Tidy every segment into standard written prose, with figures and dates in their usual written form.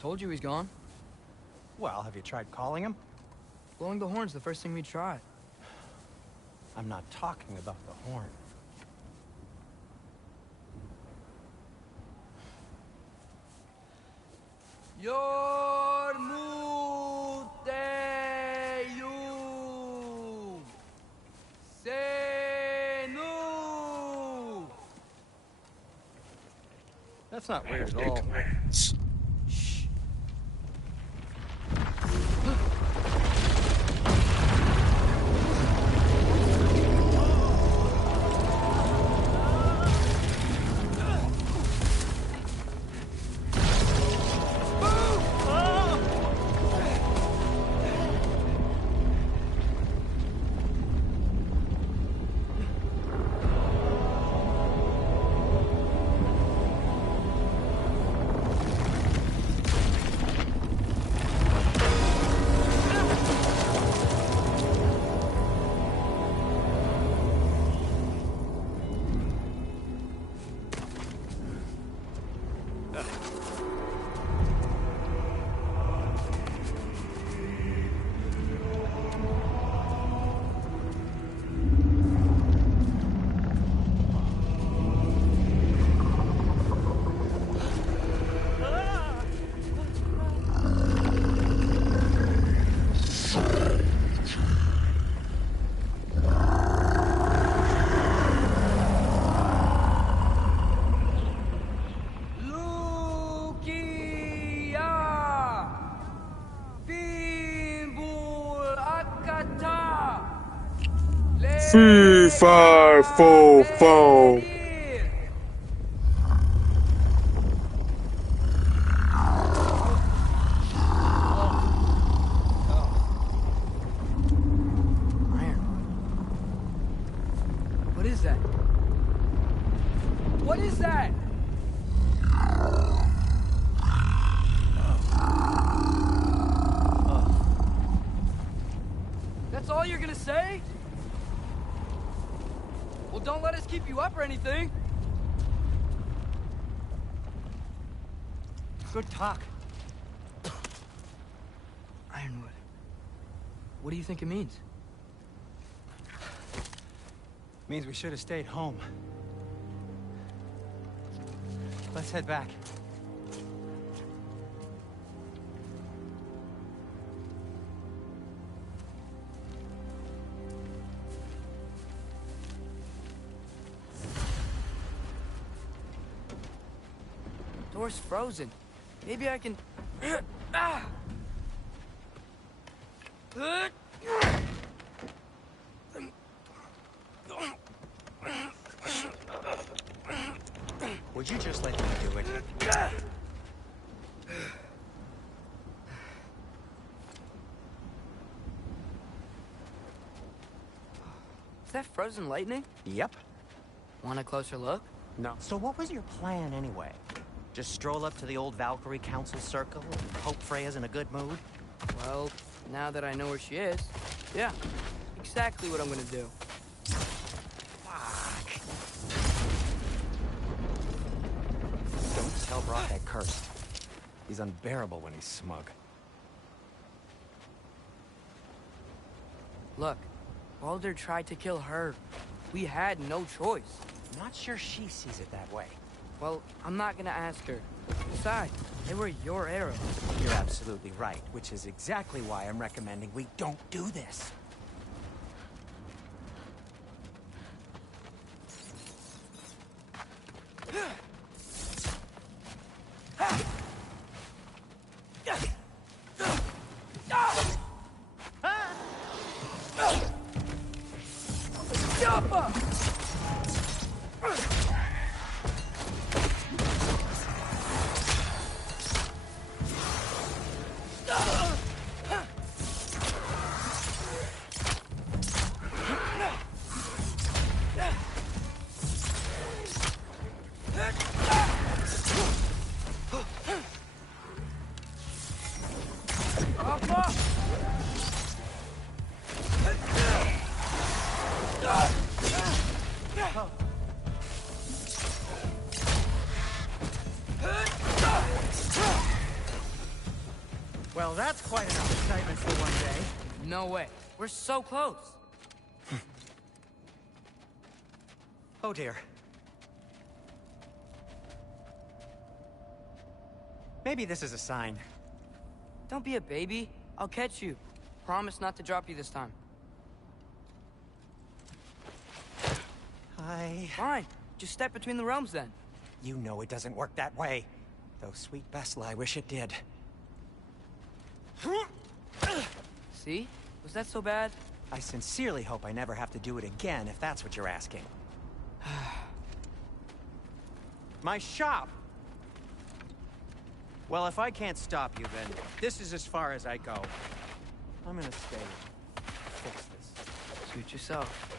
Told you he's gone. Well, have you tried calling him? Blowing the horn's the first thing we tried. I'm not talking about the horn. Yormuteyu Senu. That's not weird at all. Shh. Fee, fi, fo, fo. What is that? What is that? That's all you're gonna say? Well, don't let us keep you up or anything. Good talk. Ironwood. What do you think it means? Means we should have stayed home. Let's head back. Door's frozen. Maybe I can... Ah! Would you just let me do it? Is that frozen lightning? Yep. Want a closer look? No. So what was your plan anyway? Just stroll up to the old Valkyrie Council circle and hope Freya's in a good mood? Well, now that I know where she is, yeah, exactly what I'm gonna do. Fuck. Don't tell Brock I cursed. He's unbearable when he's smug. Look, Baldur tried to kill her. We had no choice. Not sure she sees it that way. Well, I'm not gonna ask her. Besides, they were your arrows. You're absolutely right, which is exactly why I'm recommending we don't do this. Well, that's quite enough excitement for one day. No way. We're so close. Oh dear. Maybe this is a sign. Don't be a baby. I'll catch you. Promise not to drop you this time. Fine. Just step between the realms then. You know it doesn't work that way. Though sweet Bessla, I wish it did. See? Was that so bad? I sincerely hope I never have to do it again, if that's what you're asking. My shop! Well, if I can't stop you, then this is as far as I go. I'm gonna stay. Fix this. Suit yourself.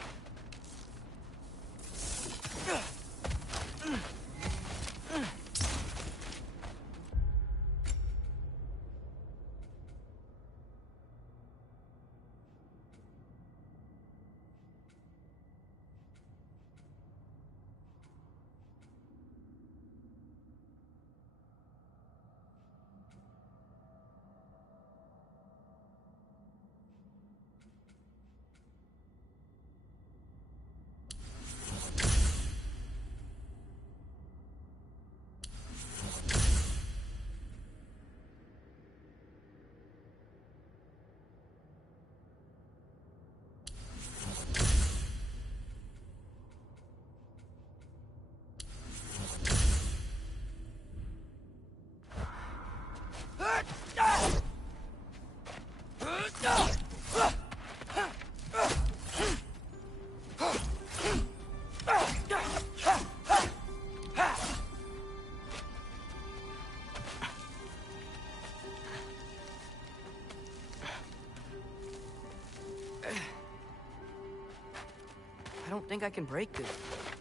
I don't think I can break this.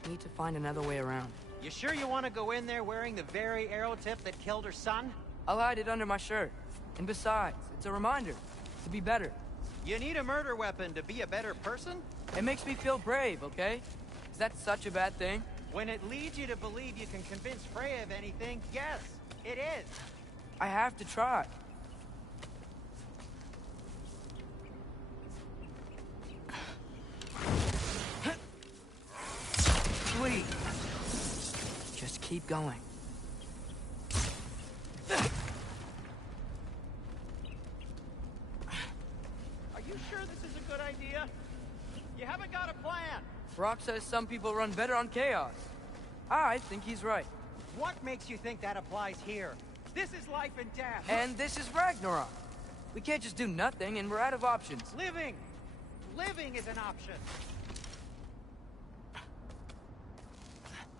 Need to find another way around. You sure you want to go in there wearing the very arrow tip that killed her son? I'll hide it under my shirt. And besides, it's a reminder to be better. You need a murder weapon to be a better person? It makes me feel brave, okay? Is that such a bad thing? When it leads you to believe you can convince Freya of anything, yes, it is. I have to try. Sweet. Just keep going. Are you sure this is a good idea? You haven't got a plan. Brock says some people run better on chaos. I think he's right. What makes you think that applies here? This is life and death. And this is Ragnarok. We can't just do nothing, and we're out of options. Living! Living is an option.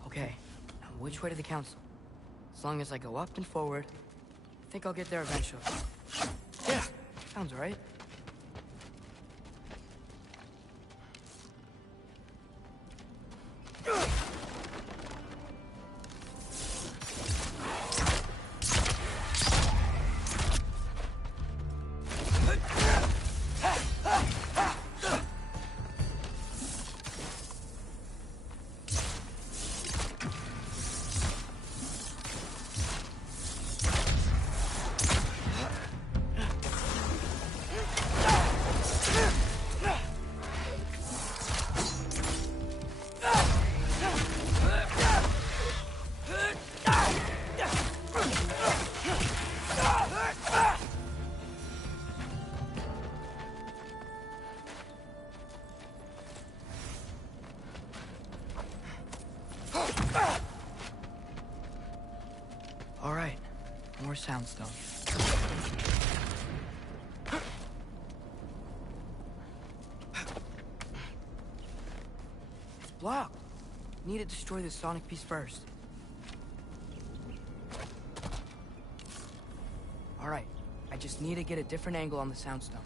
Okay, now which way to the council? As long as I go up and forward, I think I'll get there eventually. Yeah, sounds right. All right, more soundstone. It's blocked. Need to destroy the sonic piece first. All right, I just need to get a different angle on the soundstone.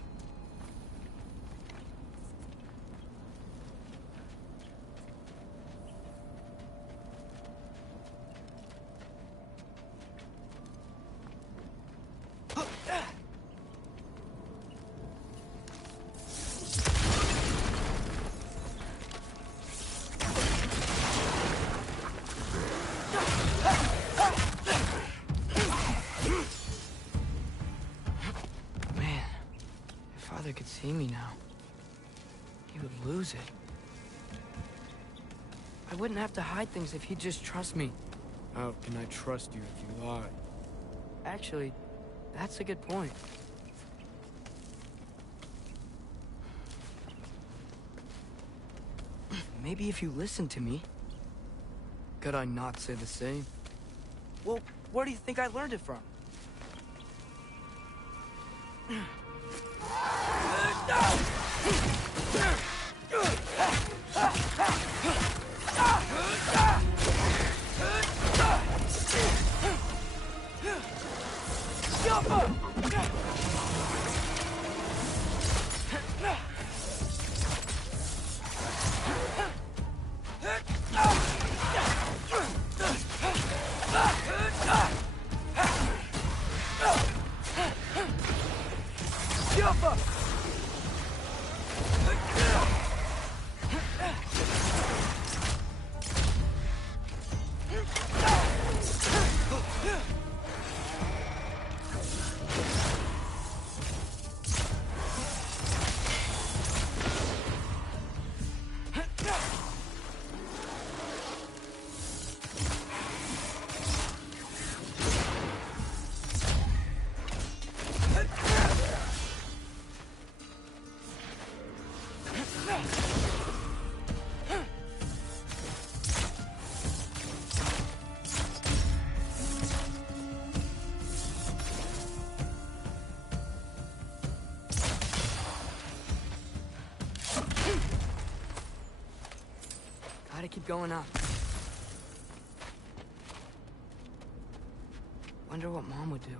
father could see me now, he would lose it. I wouldn't have to hide things if he'd just trust me. How can I trust you if you lie? Actually, that's a good point. Maybe if you listened to me. Could I not say the same? Well, where do you think I learned it from? Gotta keep going up. Wonder what Mom would do.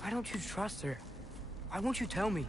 Why don't you trust her? Why won't you tell me?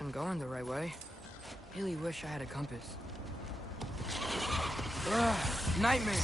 I'm going the right way. Really wish I had a compass. Ugh, nightmare!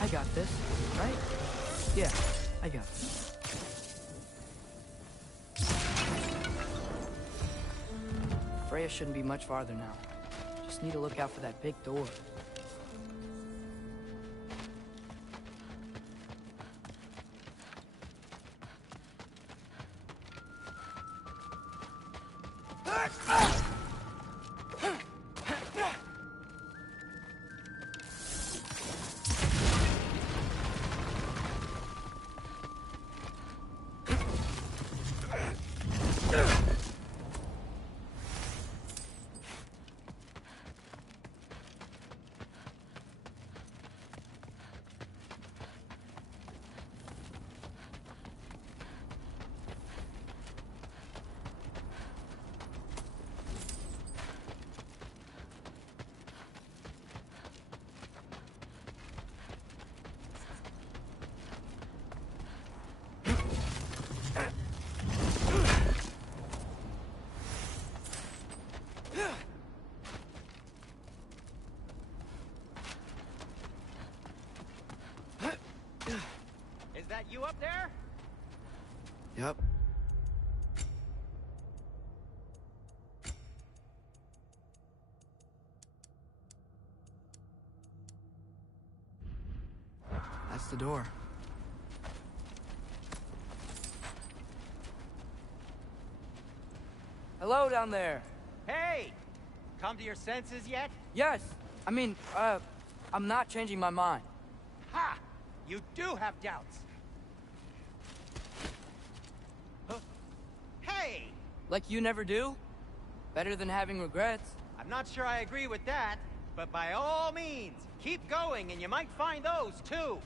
I got this, right? Yeah, I got this. Freya shouldn't be much farther now. Just need to look out for that big door. Is that you up there? Yep. That's the door. Hello down there. Hey! Come to your senses yet? Yes. I mean, I'm not changing my mind. Ha! You do have doubts. Huh? Hey! Like you never do? Better than having regrets. I'm not sure I agree with that, but by all means, keep going and you might find those too.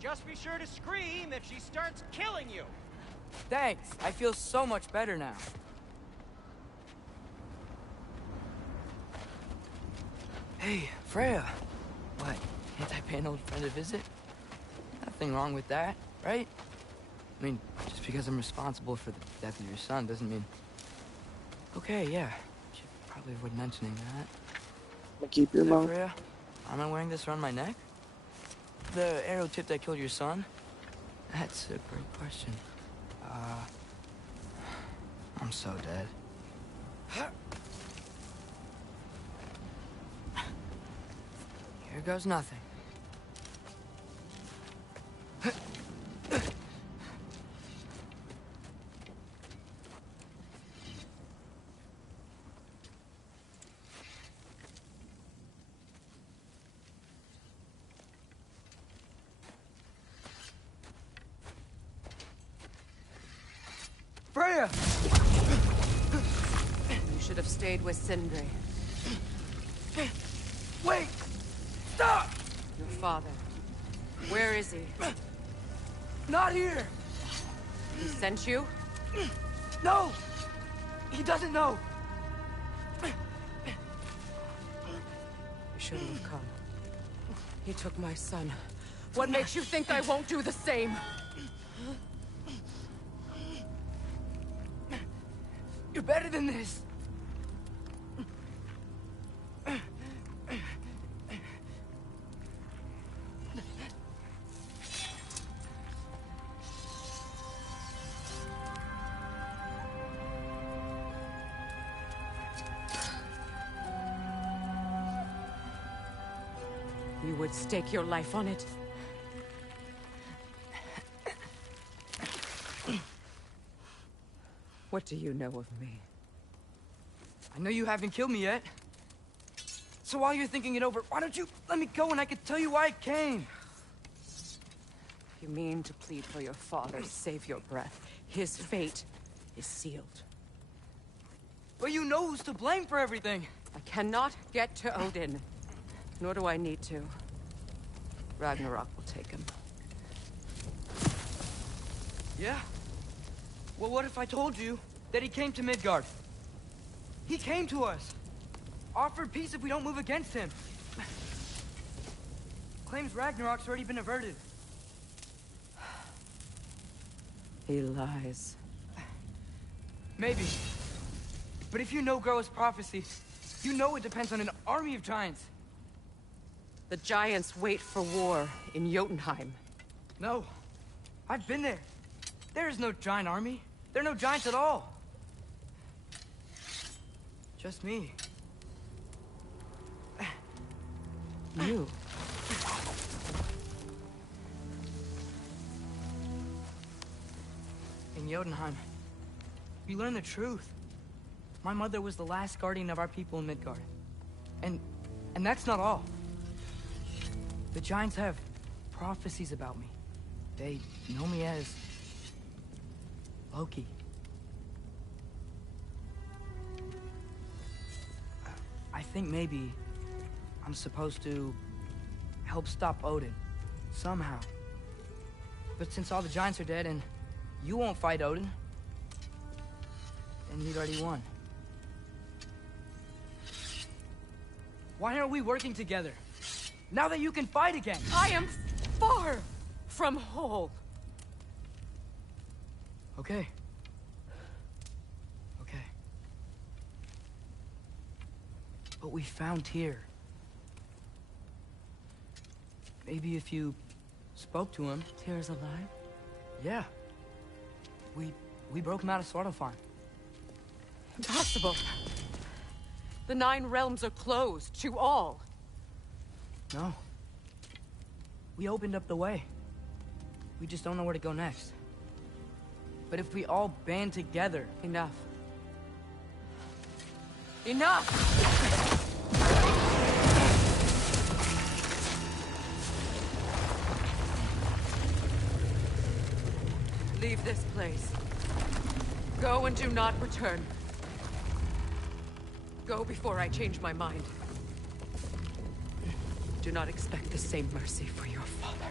Just be sure to scream if she starts killing you. Thanks. I feel so much better now. Hey, Freya. What? Can't I pay an old friend a visit? Nothing wrong with that, right? I mean, just because I'm responsible for the death of your son doesn't mean... Okay, yeah. Should probably avoid mentioning that. Keep your Hey, mouth. Freya, am I wearing this around my neck? The arrow tip that killed your son? That's a great question. I'm so dead. Here goes nothing. Freya! You should have stayed with Sindri. Wait! Stop! Your father. Where is he? Not here! He sent you? No! He doesn't know! You shouldn't have come. He took my son. What makes you think I won't do the same? You're better than this! You would stake your life on it? What do you know of me? I know you haven't killed me yet. So while you're thinking it over, why don't you let me go and I can tell you why I came? You mean to plead for your father, save your breath. His fate is sealed. But you know who's to blame for everything. I cannot get to Odin. Nor do I need to. Ragnarok will take him. Yeah? Well, what if I told you that he came to Midgard? He came to us. Offered peace if we don't move against him. Claims Ragnarok's already been averted. He lies. Maybe. But if you know Groa's prophecy, you know it depends on an army of giants. The giants wait for war in Jotunheim. No. I've been there. There is no giant army. There are no giants at all. Just me. You. In Jotunheim, we learn the truth. My mother was the last guardian of our people in Midgard. And that's not all. The giants have prophecies about me. They know me as Loki. I think maybe I'm supposed to help stop Odin, somehow. But since all the giants are dead and you won't fight Odin, then he'd already won. Why aren't we working together? Now that you can fight again! I am far from whole. Okay. Okay. But we found Tyr. Maybe if you spoke to him... Tyr's alive? Yeah. We broke him out of Svartalfheim. Impossible. The 9 realms are closed to all. No. We opened up the way. We just don't know where to go next. But if we all band together... Enough. Enough! Leave this place. Go and do not return. Go before I change my mind. Do not expect the same mercy for your father.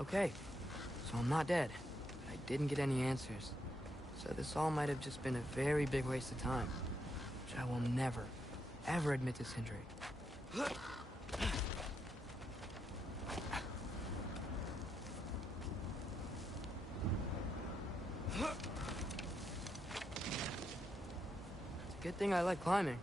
Okay, so I'm not dead. I didn't get any answers. So this all might have just been a very big waste of time. Which I will never, ever admit to Sindri. It's a good thing I like climbing.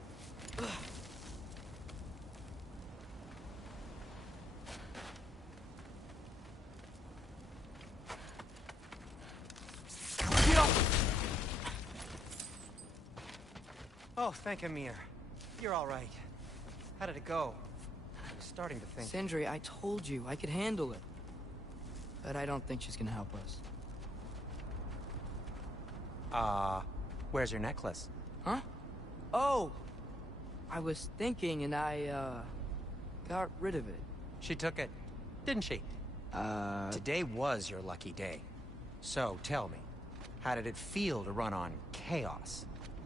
Oh, thank Amir. You're all right. How did it go? I was starting to think... Sindri, I told you I could handle it. But I don't think she's gonna help us. Where's your necklace? Huh? Oh! I was thinking and I, got rid of it. She took it, didn't she? Today was your lucky day. So, tell me, how did it feel to run on chaos?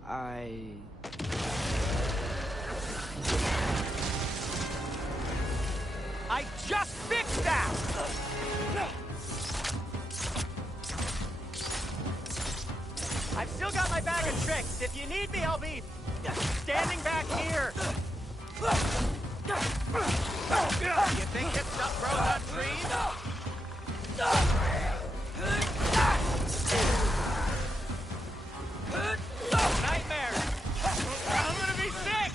I just fixed that! I've still got my bag of tricks. If you need me, I'll be standing back here. You think this stuff grows on trees? Nightmare! I'm gonna be sick!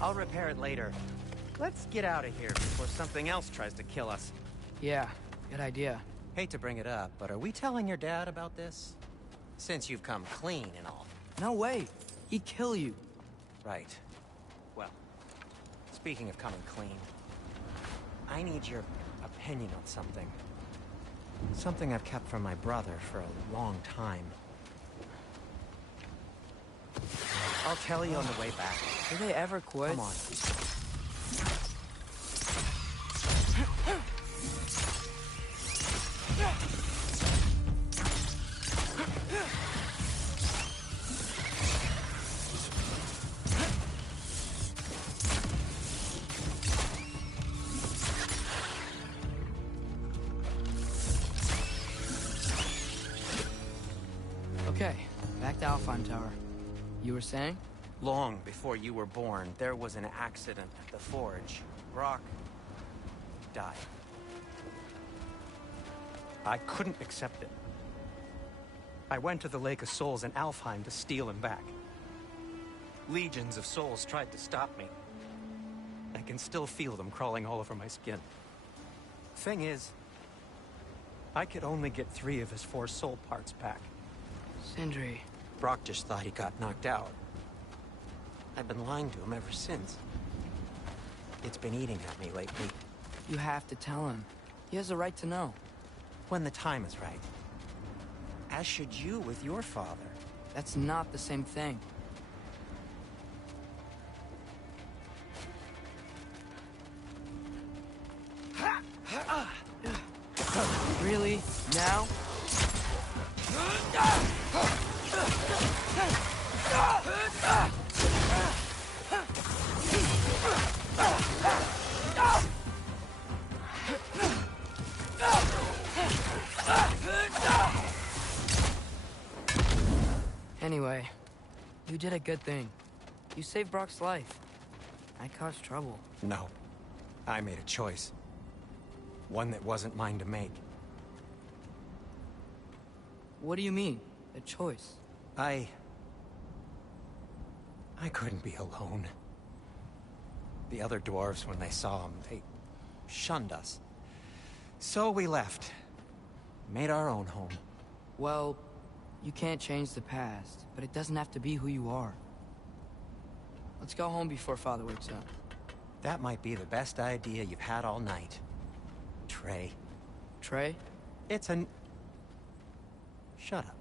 I'll repair it later. Let's get out of here before something else tries to kill us. Yeah, good idea. Hate to bring it up, but are we telling your dad about this? Since you've come clean and all. No way. He'd kill you. Right. Well, speaking of coming clean, I need your opinion on something. Something I've kept from my brother for a long time. I'll tell you on the way back. Do they ever quit? Come on. Okay, back to Alpine Tower. You were saying? Long before you were born, there was an accident at the forge. Brock died. I couldn't accept it. I went to the Lake of Souls in Alfheim to steal him back. Legions of souls tried to stop me. I can still feel them crawling all over my skin. Thing is, I could only get 3 of his 4 soul parts back. Sindri. Brock just thought he got knocked out. I've been lying to him ever since. It's been eating at me lately. You have to tell him. He has a right to know. When the time is right. As should you with your father. That's not the same thing. Really? Now? Anyway, you did a good thing. You saved Brock's life. I caused trouble. No. I made a choice. One that wasn't mine to make. What do you mean? A choice? I couldn't be alone. The other dwarves, when they saw him, they shunned us. So we left. Made our own home. Well, you can't change the past, but it doesn't have to be who you are. Let's go home before Father wakes up. That might be the best idea you've had all night. Trey. Trey? It's an... Shut up.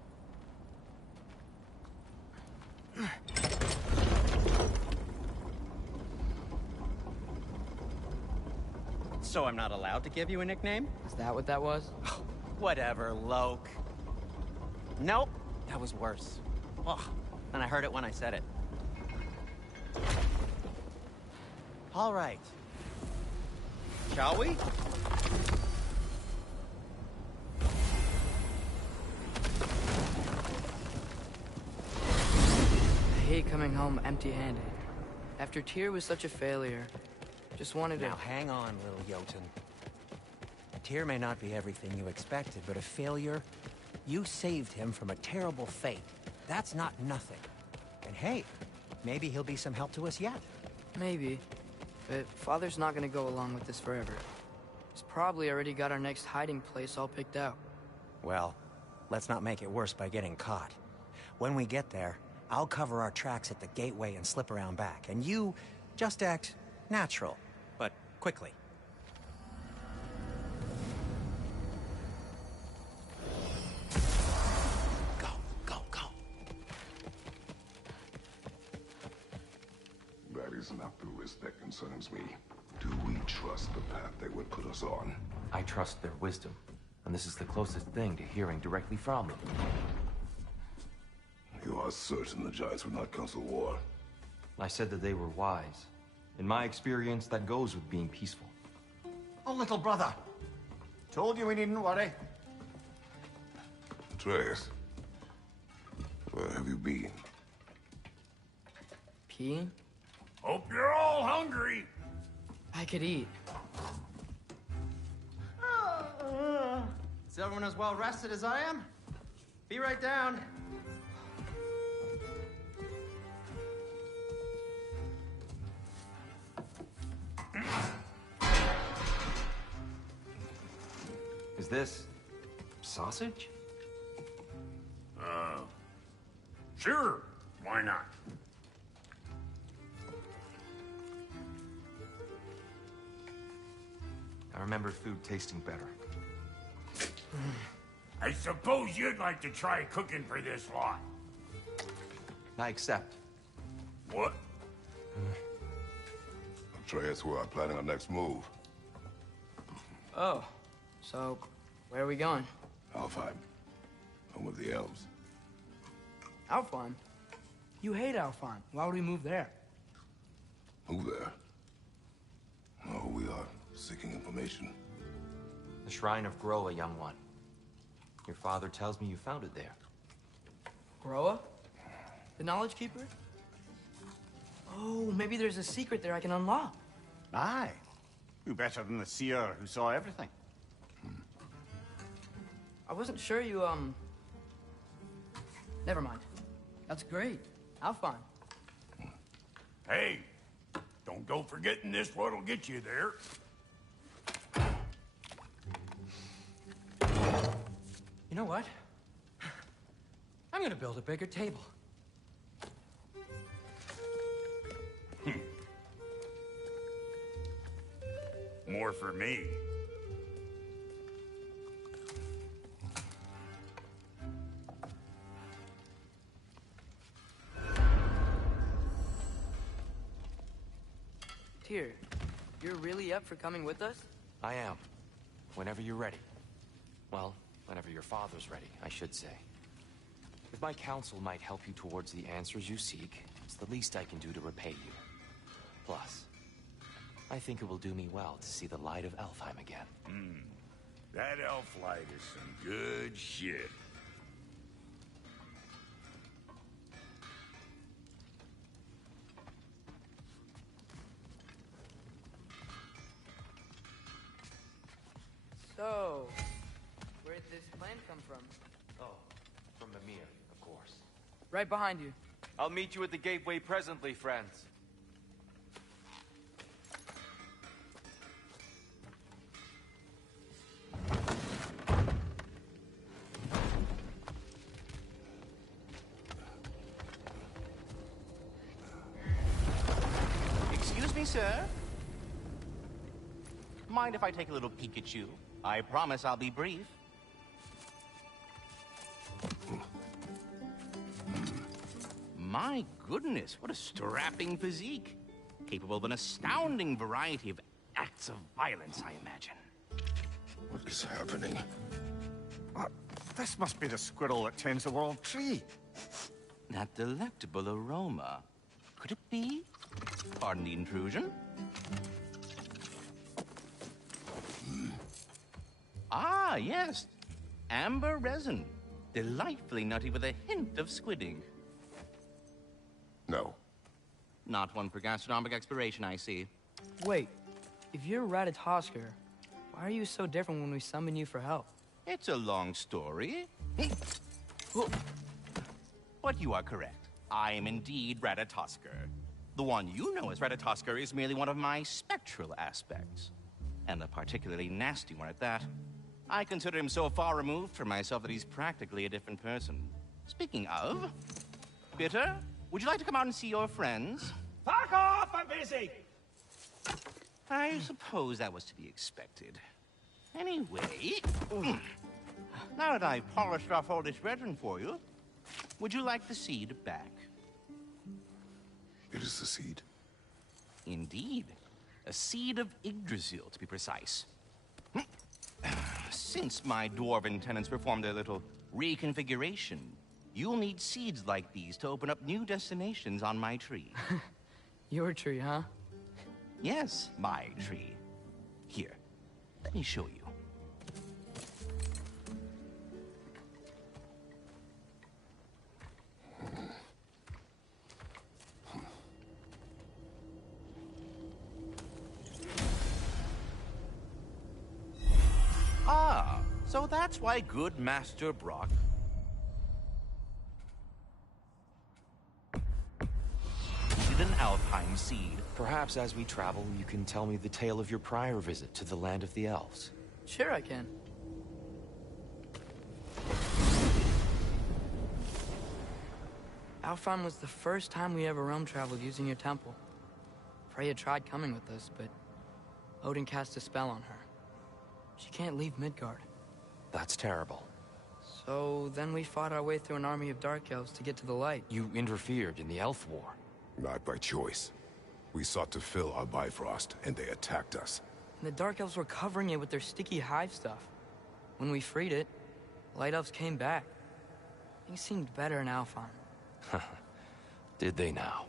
So I'm not allowed to give you a nickname? Is that what that was? Whatever, Loke. Nope, that was worse. Ugh, and I heard it when I said it. All right. Shall we? I hate coming home empty-handed. After Tyr was such a failure, just wanted to... Now hang on, little Jotun. Tyr may not be everything you expected, but a failure, you saved him from a terrible fate. That's not nothing. And hey, maybe he'll be some help to us yet. Maybe. But Father's not gonna go along with this forever. He's probably already got our next hiding place all picked out. Well, let's not make it worse by getting caught. When we get there, I'll cover our tracks at the gateway and slip around back. And you just act natural, but quickly. not the risk that concerns me. Do we trust the path they would put us on? I trust their wisdom, and this is the closest thing to hearing directly from them. You are certain the Giants would not counsel war? I said that they were wise. In my experience, that goes with being peaceful. Oh, little brother. Told you we needn't worry. Atreus, where have you been? Peeing? Hope you're all hungry. I could eat. Is everyone as well rested as I am? Be right down. Is this sausage? Sure. Why not? I remember food tasting better. I suppose you'd like to try cooking for this lot. I accept. What? Atreus, we are planning our next move. Oh, so where are we going? Alfheim, home of the elves. Alfheim? You hate Alfheim. Why would we move there? Who there? No, we are seeking information. The Shrine of GOW, a young one. Your father tells me you found it there. Groa? The Knowledge Keeper? Oh, maybe there's a secret there I can unlock. Aye. Who better than the seer who saw everything? I wasn't sure you, Never mind. That's great. Alfheim. Hey, don't go forgetting this what'll get you there. You know what? I'm gonna build a bigger table. More for me. Tyr, you're really up for coming with us? I am. Whenever you're ready. Well, whenever your father's ready, I should say. If my counsel might help you towards the answers you seek, it's the least I can do to repay you. Plus, I think it will do me well to see the light of Alfheim again. That elf light is some good shit. So, where'd this plan come from? Oh, from Mimir, of course. Right behind you. I'll meet you at the gateway presently, friends. Excuse me, sir. Mind if I take a little peek at you? I promise I'll be brief. My goodness, what a strapping physique. Capable of an astounding variety of acts of violence, I imagine. What is happening? This must be the squirrel that tends the world tree. That delectable aroma. Could it be? Pardon the intrusion. Ah, yes. Amber resin. Delightfully nutty with a hint of squidding. No. Not one for gastronomic exploration, I see. Wait, if you're Ratatoskr, why are you so different when we summon you for help? It's a long story. But you are correct. I am indeed Ratatoskr. The one you know as Ratatoskr is merely one of my spectral aspects. And a particularly nasty one at that. I consider him so far removed from myself that he's practically a different person. Speaking of... Bitter, would you like to come out and see your friends? Fuck off! I'm busy! I suppose that was to be expected. Anyway... Now that I've polished off all this resin for you, would you like the seed back? It is the seed. Indeed. A seed of Yggdrasil, to be precise. Since my dwarven tenants performed their little reconfiguration, you'll need seeds like these to open up new destinations on my tree. Your tree, huh? Yes, my tree. Here, let me show you. Ah, so that's why good Master Brock needed an Alfheim seed. Perhaps as we travel, you can tell me the tale of your prior visit to the land of the elves. Sure I can. Alfheim was the first time we ever realm traveled using your temple. Freya tried coming with us, but Odin cast a spell on her. She can't leave Midgard. That's terrible. So then we fought our way through an army of dark elves to get to the light. You interfered in the elf war. Not by choice. We sought to fill our Bifrost, and they attacked us. And the dark elves were covering it with their sticky hive stuff. When we freed it, light elves came back. Things seemed better in Alfheim. Did they now?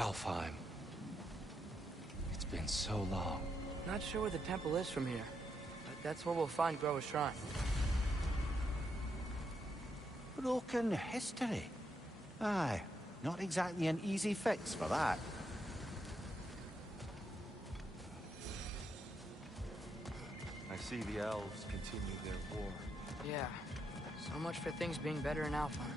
Alfheim. It's been so long. Not sure where the temple is from here, but that's where we'll find Grower's Shrine. Broken history. Aye, not exactly an easy fix for that. I see the elves continue their war. Yeah, so much for things being better in Alfheim.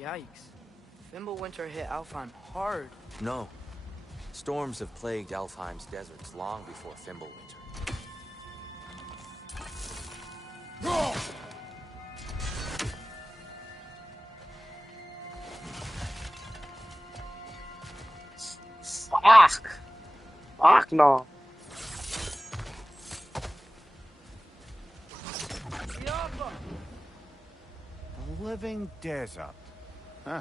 Yikes. Fimbulwinter hit Alfheim hard. No. Storms have plagued Alfheim's deserts long before Fimbulwinter. Fuck! Fuck no. A living desert. Huh.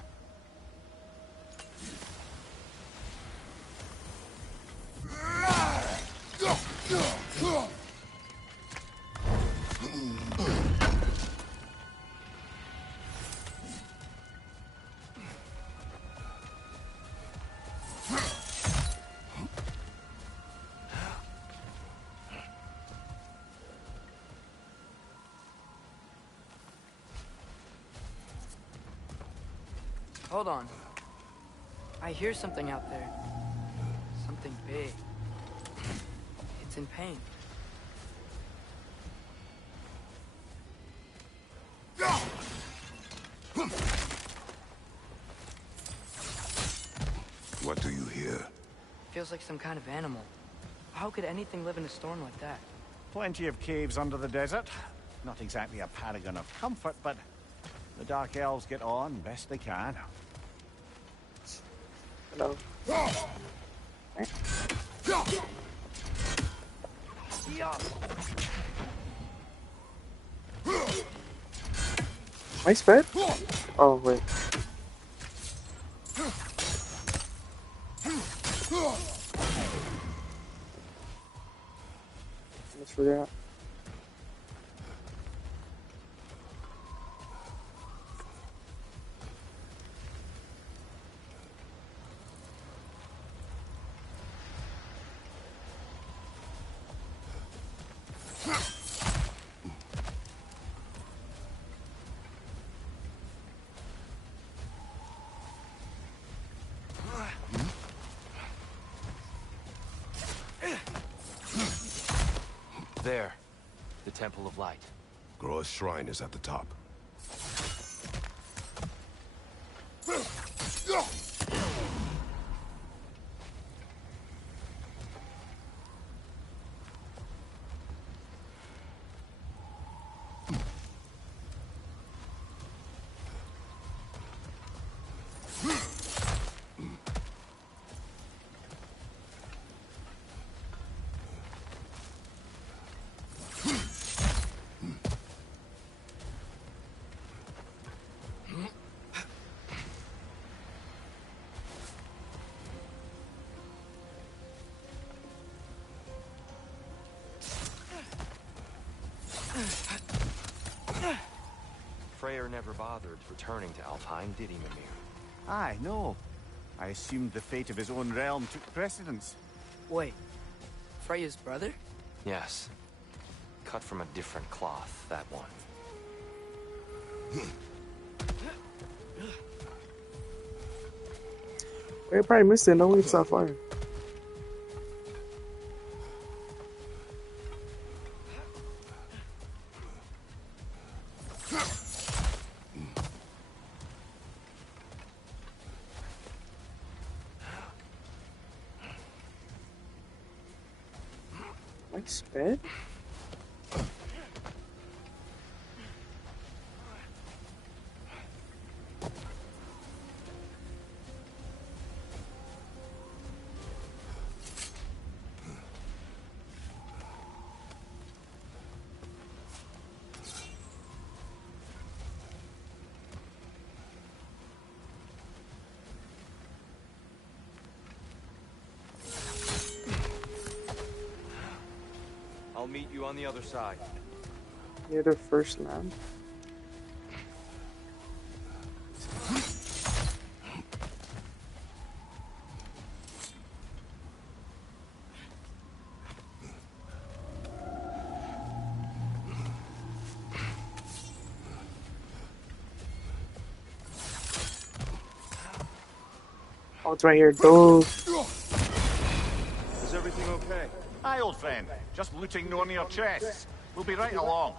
Hold on. I hear something out there. Something big. It's in pain. What do you hear? Feels like some kind of animal. How could anything live in a storm like that? Plenty of caves under the desert. Not exactly a paragon of comfort, but the Dark Elves get on best they can. Hello. My spread? Oh wait. Let's figure out. There. The Temple of Light. Grower's Shrine is at the top. Freyr never bothered returning to Alfheim, did he, Mimir? Aye, no. I assumed the fate of his own realm took precedence. Wait. Freya's brother? Yes. Cut from a different cloth, that one. They probably missed it. No way to stop fire. My sped? I'll meet you on the other side. Near the first land. Oh, it's right here. Those. Is everything okay? Hi, old friend. Just looting no near chests. We'll be right along.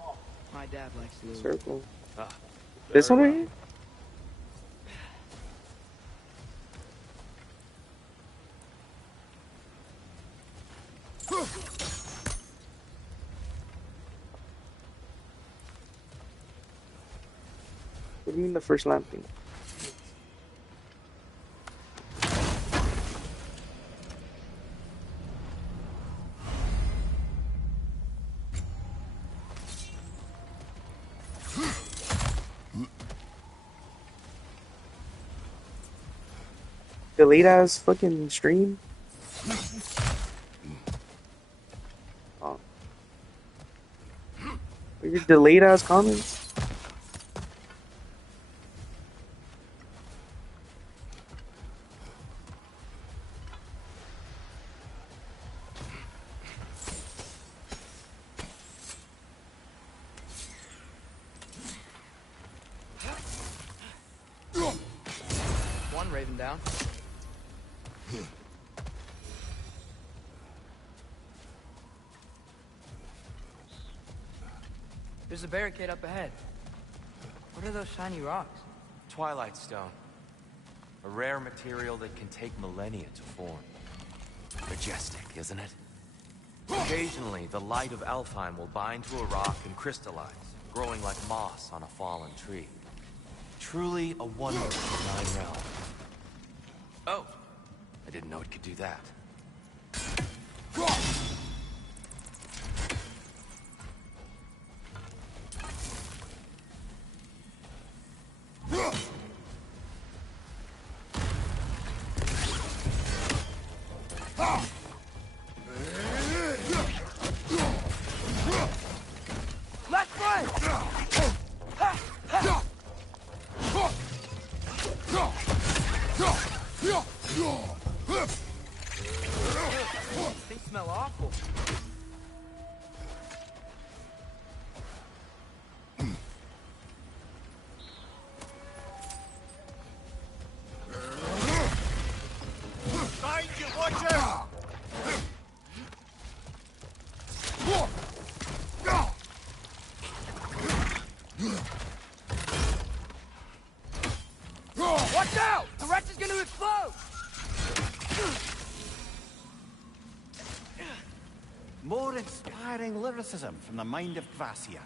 My dad likes loot. Circle. This one right here? What do you mean the first lamp thing? Delete ass fucking stream. Oh. Your delayed ass comments. One raven down. There's a barricade up ahead. What are those shiny rocks? Twilight stone. A rare material that can take millennia to form. Majestic, isn't it? Occasionally, the light of Alfheim will bind to a rock and crystallize, growing like moss on a fallen tree. Truly a wonder of the Nine Realms. Oh, I didn't know it could do that. Left foot! They smell awful. Behind you, watch out! Watch out! The wretch is gonna explode! More inspiring lyricism from the mind of Gracia.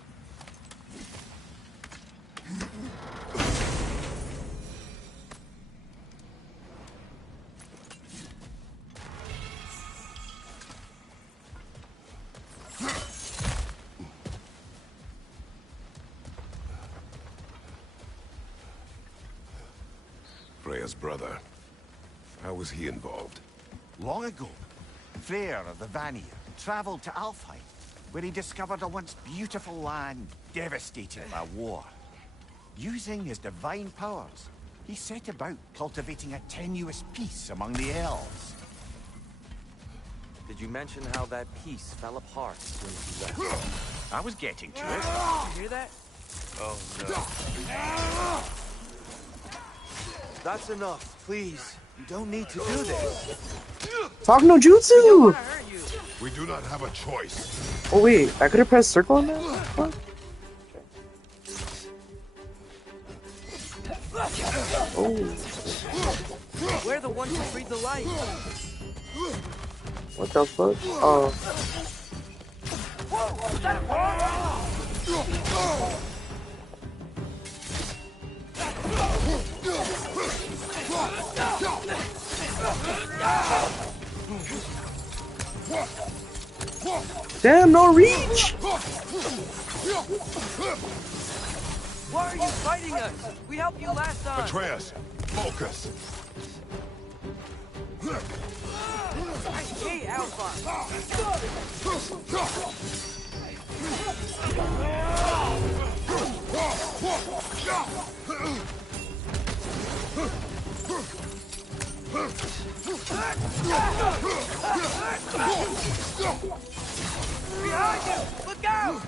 Freya's brother. How was he involved? Long ago, Freyr of the Vanir traveled to Alfheim, where he discovered a once beautiful land devastated by war. Using his divine powers, he set about cultivating a tenuous peace among the elves. Did you mention how that piece fell apart as soon as you left? I was getting to it. Did you hear that? Oh, no. That's enough, please. You don't need to do this. Talk no I don't jutsu! wanna hurt you. We do not have a choice. Oh wait, I could have pressed circle on that? What? Oh. We're the ones who breathe the light. What the fuck? Oh. Whoa! Is that a bomb? Damn, no reach! Why are you fighting us? We helped you last time. Atreus, focus. I hate Alpha. Most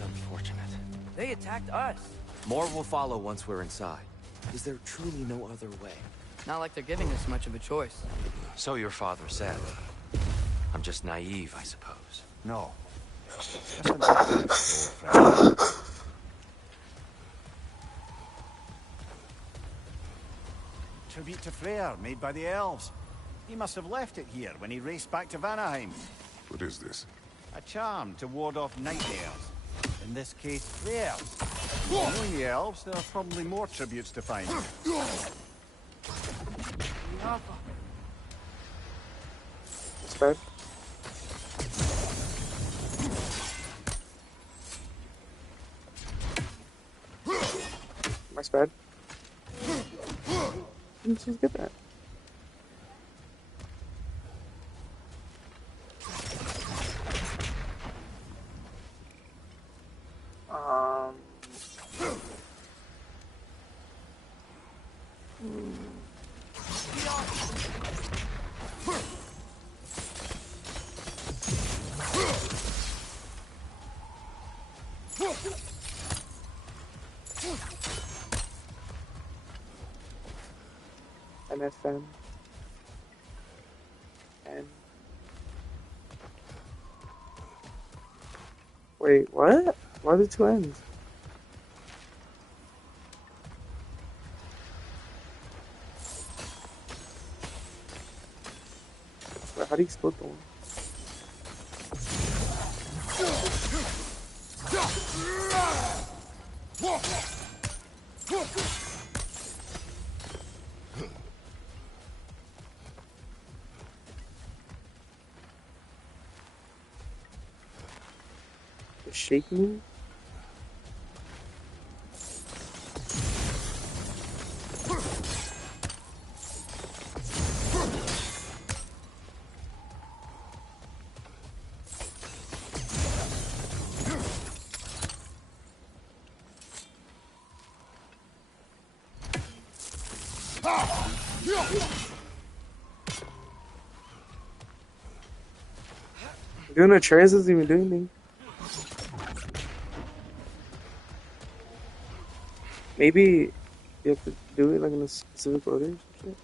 unfortunate. They attacked us. More will follow once we're inside. Is there truly no other way? Not like they're giving us much of a choice. So your father said. I'm just naive, I suppose. No. Just a different, old friend. Tribute to Freyr, made by the elves. He must have left it here when he raced back to Vanaheim. What is this? A charm to ward off nightmares. In this case, Freyr. Knowing the elves, there are probably more tributes to find. It's bad. My bad. Didn't just get that. MFM and wait, what? Why are the two ends? Wait, how do you split the one? The shake move? Doing a trace doesn't even do anything. Maybe you have to do it like in a specific order or some shit.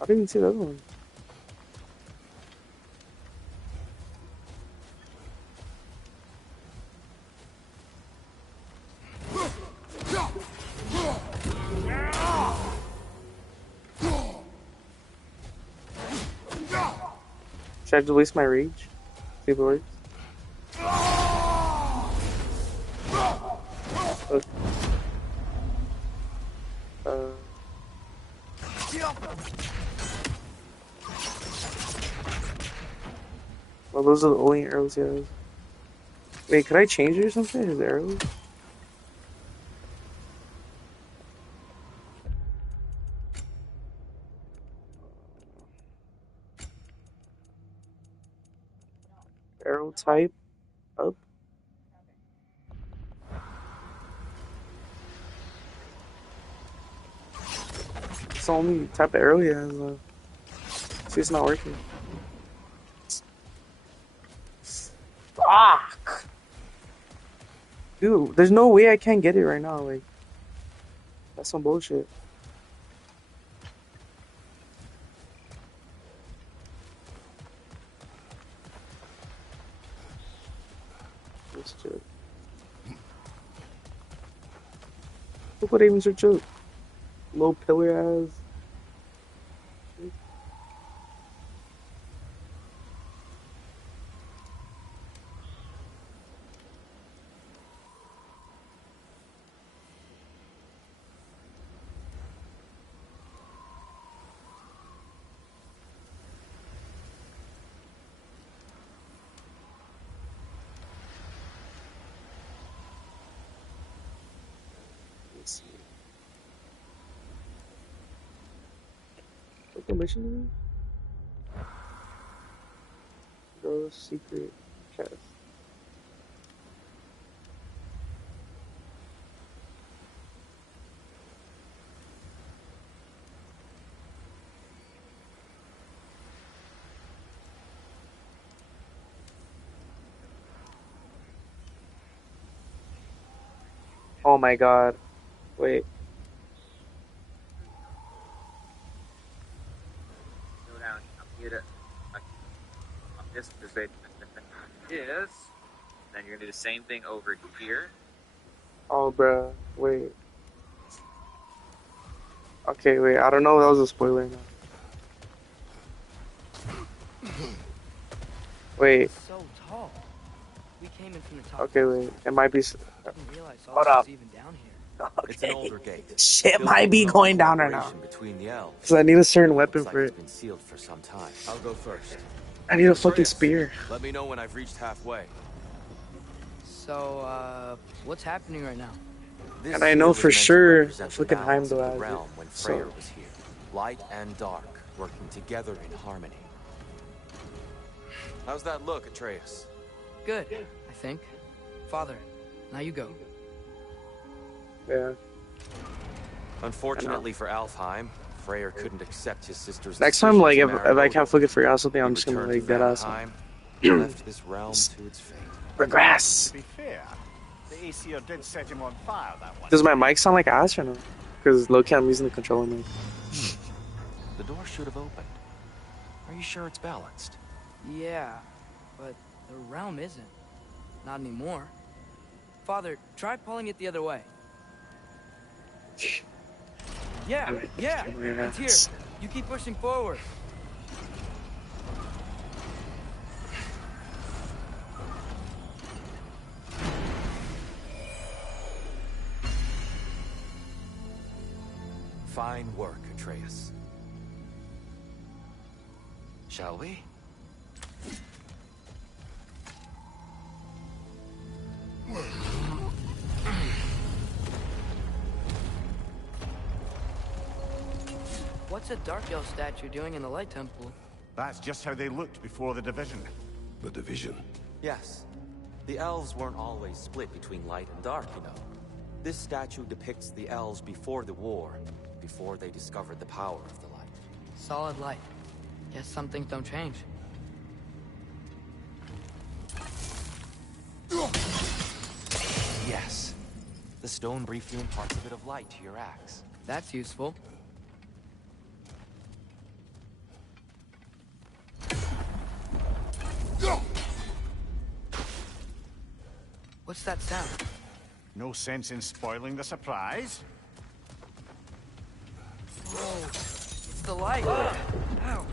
I didn't even see the other one. Should I just waste my rage? See if it works. Okay. Well, those are the only arrows he has. Wait, could I change it or something? His arrows? Arrow type up. It's the only type of arrow he has. See, it's not working. Fuck! Dude, there's no way I can't get it right now. Like, that's some bullshit. Let's check. Look what I even search up. Low pillar ass. Let's see. What the mission is? Go secret chest. Oh my god. Wait. Go down. I'm here to. On this debate is. Then you're gonna do the same thing over here. Oh, bruh. Wait. Okay, wait. I don't know if that was a spoiler now. Wait. So tall. We came in from the top. Okay, wait. It might be. I didn't realize all Hold this up. was even down here. Okay. It's an older gate. Shit might be going down right now. Between the elves. Because I need a certain weapon Looks like for it's it. been sealed for some time. I'll go first. I need a fucking spear. Let me know when I've reached halfway. So, what's happening right now? And I know for sure fucking Heimdall has realm it. when Freyr So. was here. Light and dark working together in harmony. How's that look, Atreus? Good, I think. Father, now you go. Yeah. Unfortunately for Alfheim, Freyr couldn't accept his sister's Next time, decision like, to if marry I can't Odin. fucking figure out something, I'm He just gonna, returned like, to dead ass. Valheim and left this realm to its fate. Regress. To be fair, the Aesir did set him on fire that one. Does my mic sound like ass or no? Because low-key I'm using the controller mic. The door should have opened. Are you sure it's balanced? Yeah, but the realm isn't. Not anymore. Father, try pulling it the other way. Yeah, it's here. You keep pushing forward. Fine work, Atreus. Shall we? What's a Dark Elf statue doing in the Light Temple? That's just how they looked before the division. The division. Yes. The elves weren't always split between light and dark, you know. This statue depicts the elves before the war, before they discovered the power of the light. Solid light. Guess some things don't change. Yes. The stone briefly imparts a bit of light to your axe. That's useful. What's that sound? No sense in spoiling the surprise. Whoa, it's the light. Ow.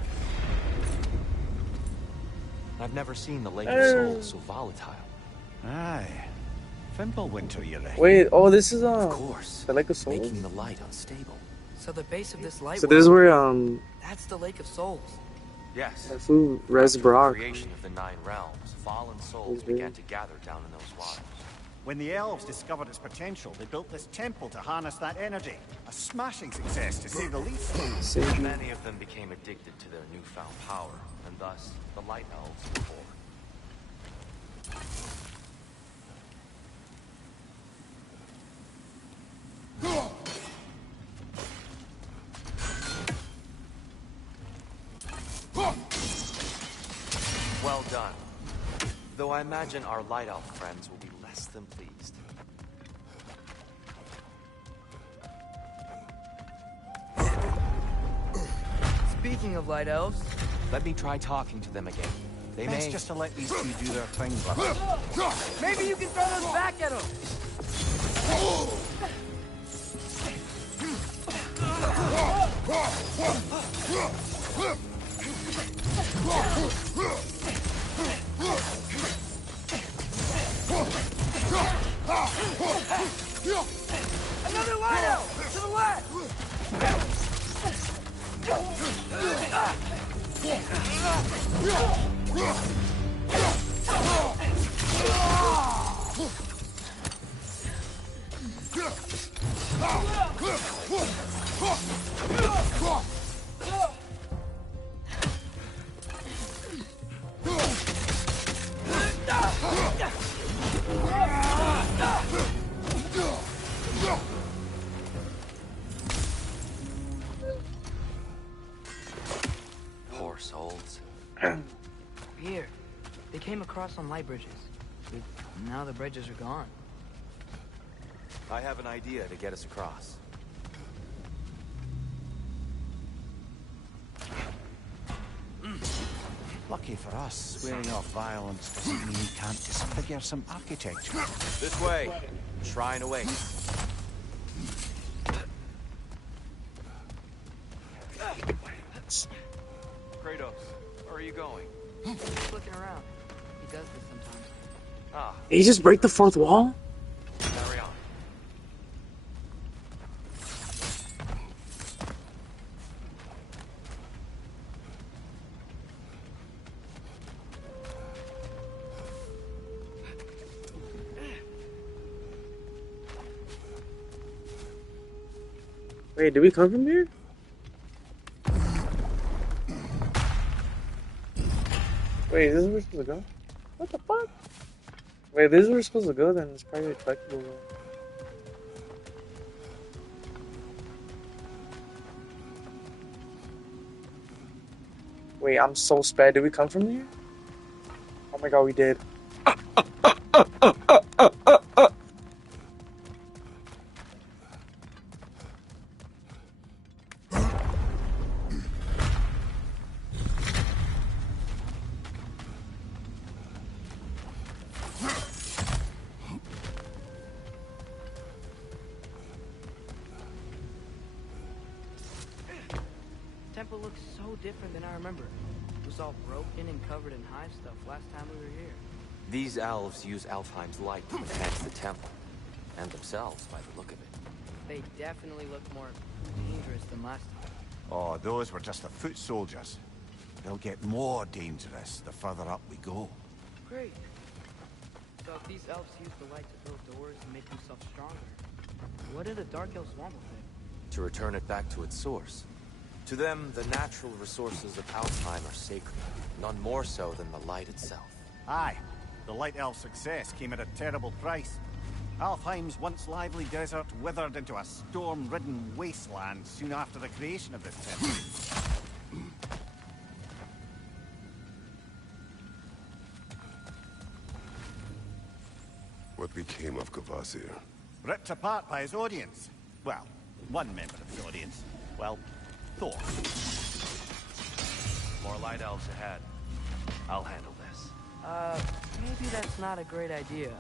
I've never seen the Lake of Souls so volatile. Aye. Fimbulwinter, you reckon? Wait, oh, this is Of course. the Lake of Souls. Making the light unstable. So the base of this light. So this is where That's the Lake of Souls. Yes. who Res After the Brock. creation of the Nine Realms, fallen souls began to gather down in those waters. When the elves discovered its potential, they built this temple to harness that energy. A smashing success, to say the least. Many of them became addicted to their newfound power, and thus the Light Elves were born. Well done. Though I imagine our Light Elf friends will be less than pleased. Speaking of light elves, let me try talking to them again. They Best may... just to let these two do their thing, brother. maybe you can throw those back at them. Another light elf to the left. Poor souls. Here, they came across on light bridges. But now the bridges are gone. I have an idea to get us across. Lucky for us, swearing off violence doesn't mean you can't disfigure some architecture. This way. Shrine awaits. Kratos, where are you going? Just looking around. He does this sometimes. Ah. Did he just break the fourth wall? Carry on. Wait, did we come from here? Wait, this is where we're supposed to go? What the fuck? Wait, this is where we're supposed to go, then it's probably a collectible. Wait, I'm so sped. Did we come from here? Oh my god, we did. Temple looks so different than I remember. It was all broken and covered in hive stuff last time we were here. These elves use Alfheim's light to enhance the temple. And themselves, by the look of it. They definitely look more dangerous than last time. Oh, those were just the foot soldiers. They'll get more dangerous the further up we go. Great. So if these elves use the light to build doors and make themselves stronger, what do the Dark Elves want with it? To return it back to its source. To them, the natural resources of Alfheim are sacred, none more so than the light itself. Aye. The Light Elf success came at a terrible price. Alfheim's once lively desert withered into a storm-ridden wasteland soon after the creation of this temple. What became of Kvasir? Ripped apart by his audience. Well, one member of his audience. Well, Thor. More light elves ahead. I'll handle this. Maybe that's not a great idea.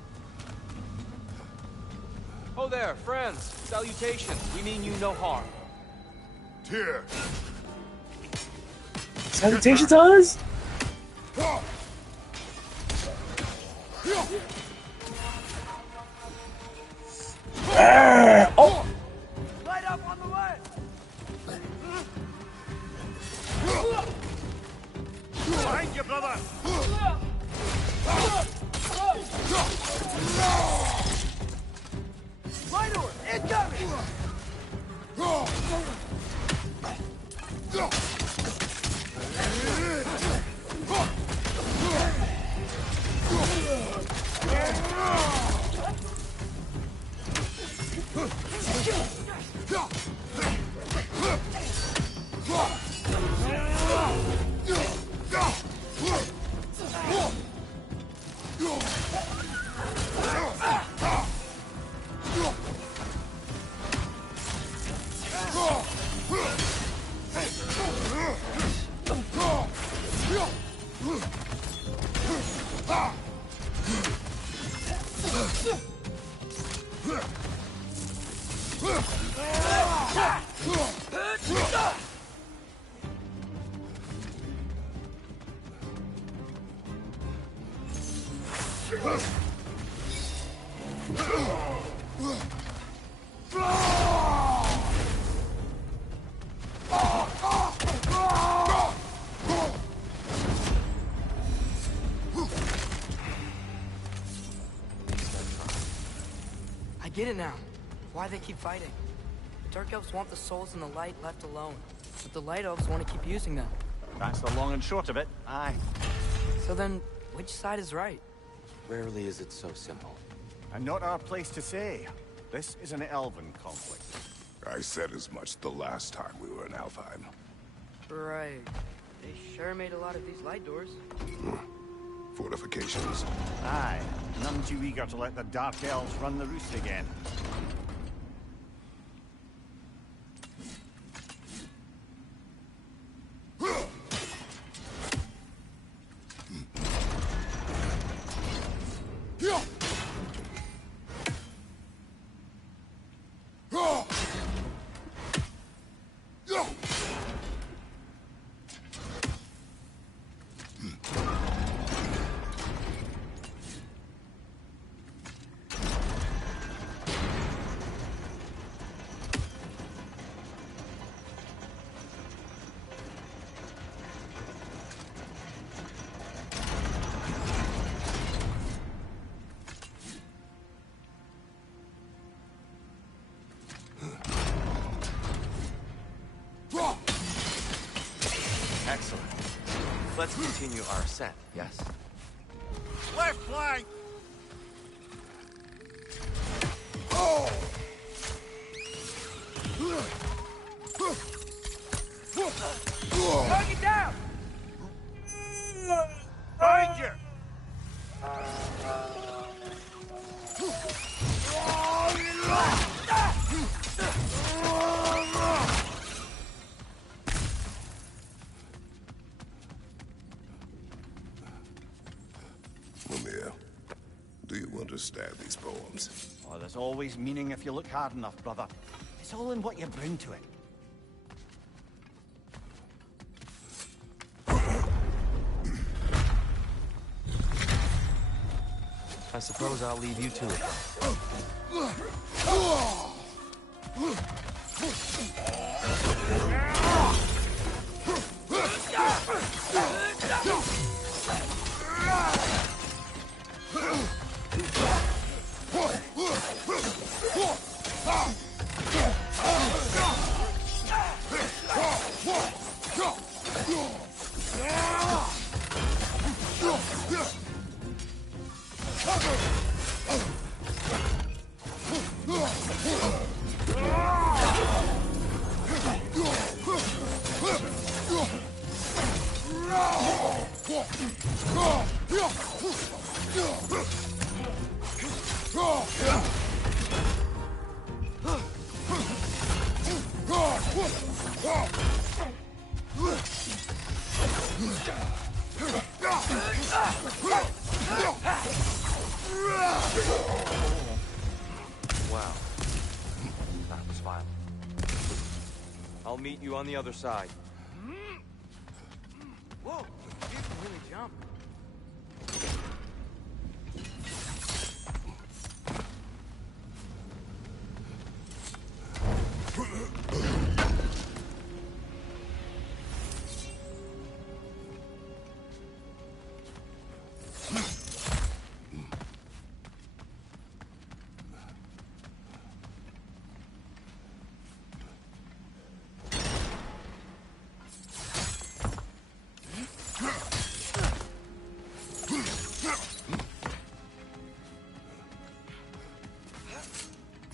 Oh there, friends. Salutations. We mean you no harm. Tyr. Salutations to us? Oh! Light up on the way! Behind you, brother! Light door! Incoming! I get it now. Why they keep fighting. The Dark Elves want the souls and the light left alone, but the Light Elves want to keep using them. That's the long and short of it. Aye. So then, which side is right? Rarely is it so simple. And not our place to say. This is an elven conflict. I said as much the last time we were in Alfheim. Right. They sure made a lot of these light doors. Fortifications. Aye. None too eager to let the Dark Elves run the roost again. Excellent. Let's continue our ascent, yes? Left flank! Target down! Danger! Mimir, do you understand these poems? Oh, there's always meaning if you look hard enough, brother. It's all in what you bring to it. I suppose I'll leave you to it. Wow. That was violent. I'll meet you on the other side. Whoa, you can really jump.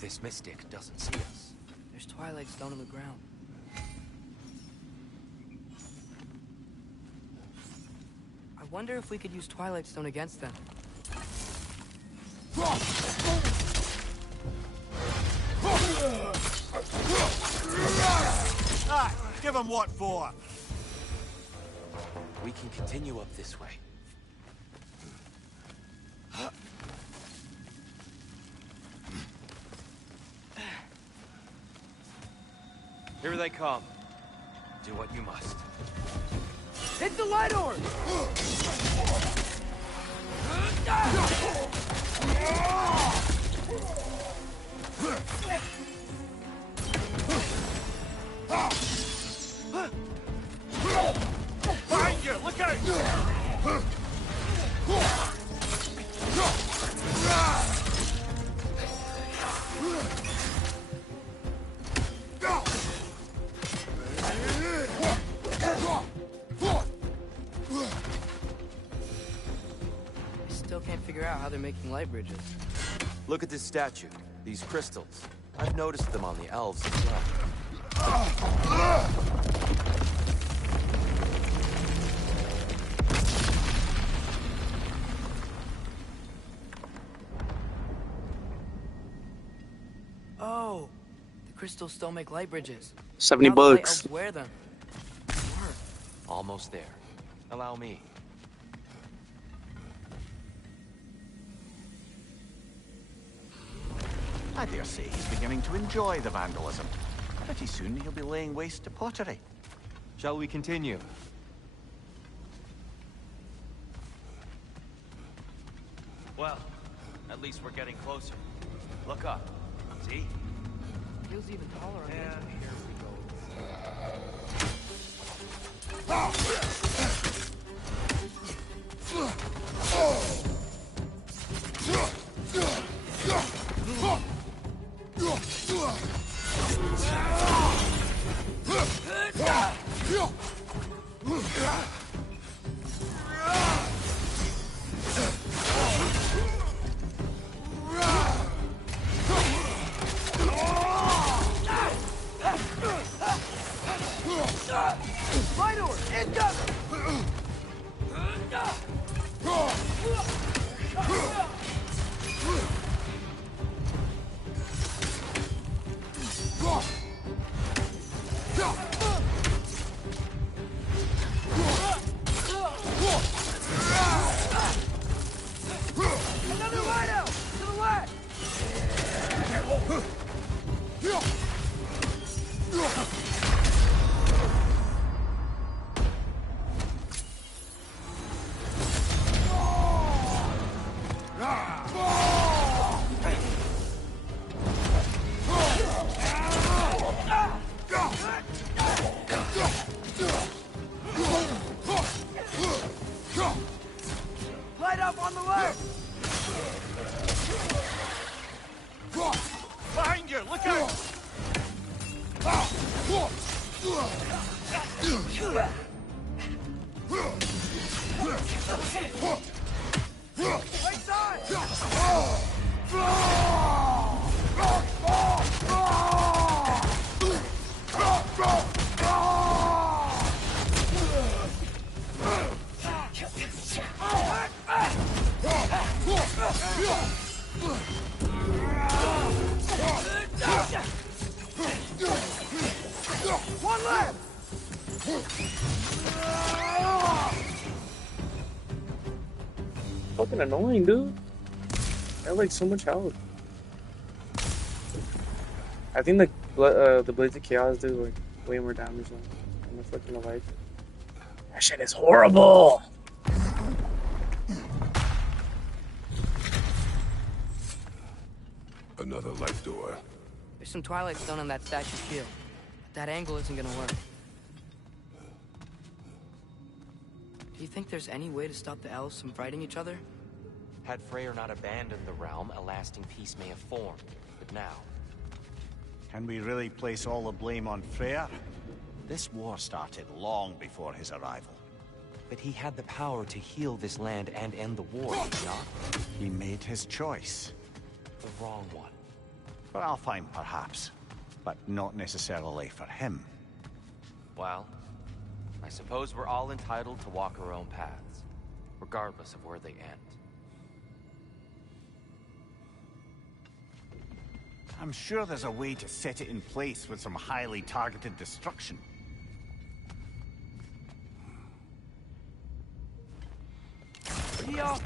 This mystic doesn't see us. There's Twilight Stone on the ground. I wonder if we could use Twilight Stone against them. Ah, give him what for? We can continue up this way. Here they come. Do what you must. Hit the light orb! Behind you! Look out! I still can't figure out how they're making light bridges. Look at this statue. These crystals. I've noticed them on the elves as well. Oh, the crystals still make light bridges. 70 Now the light bucks. elves wear them. Smart. Almost there. Allow me. I dare say he's beginning to enjoy the vandalism. Pretty soon he'll be laying waste to pottery. Shall we continue? Well, at least we're getting closer. Look up. See? Feels even taller on the edge. And here we go. Light up on the left! Behind you! Look out! Right side! One left! Fucking annoying, dude. I have like so much health. I think the Blades of Chaos do like way more damage than the fucking life. That shit is horrible. Another life door. There's some Twilight Stone on that statue shield. But that angle isn't gonna work. Do you think there's any way to stop the elves from fighting each other? Had Freyr not abandoned the realm, a lasting peace may have formed. But now... Can we really place all the blame on Freyr? This war started long before his arrival. But he had the power to heal this land and end the war, did he not? He made his choice. The wrong one. For Alfheim, perhaps. But not necessarily for him. Well, I suppose we're all entitled to walk our own paths, regardless of where they end. I'm sure there's a way to set it in place with some highly targeted destruction. Yo!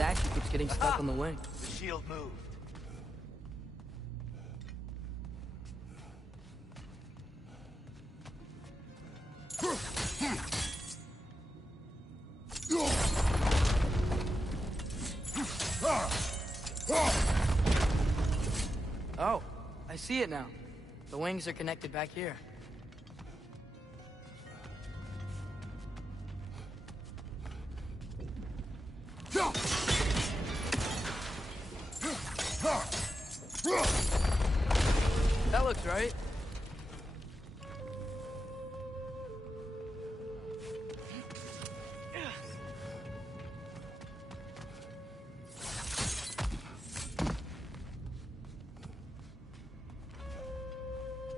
Statue keeps getting stuck on the wing. The shield moved. Oh, I see it now. The wings are connected back here. That looks right.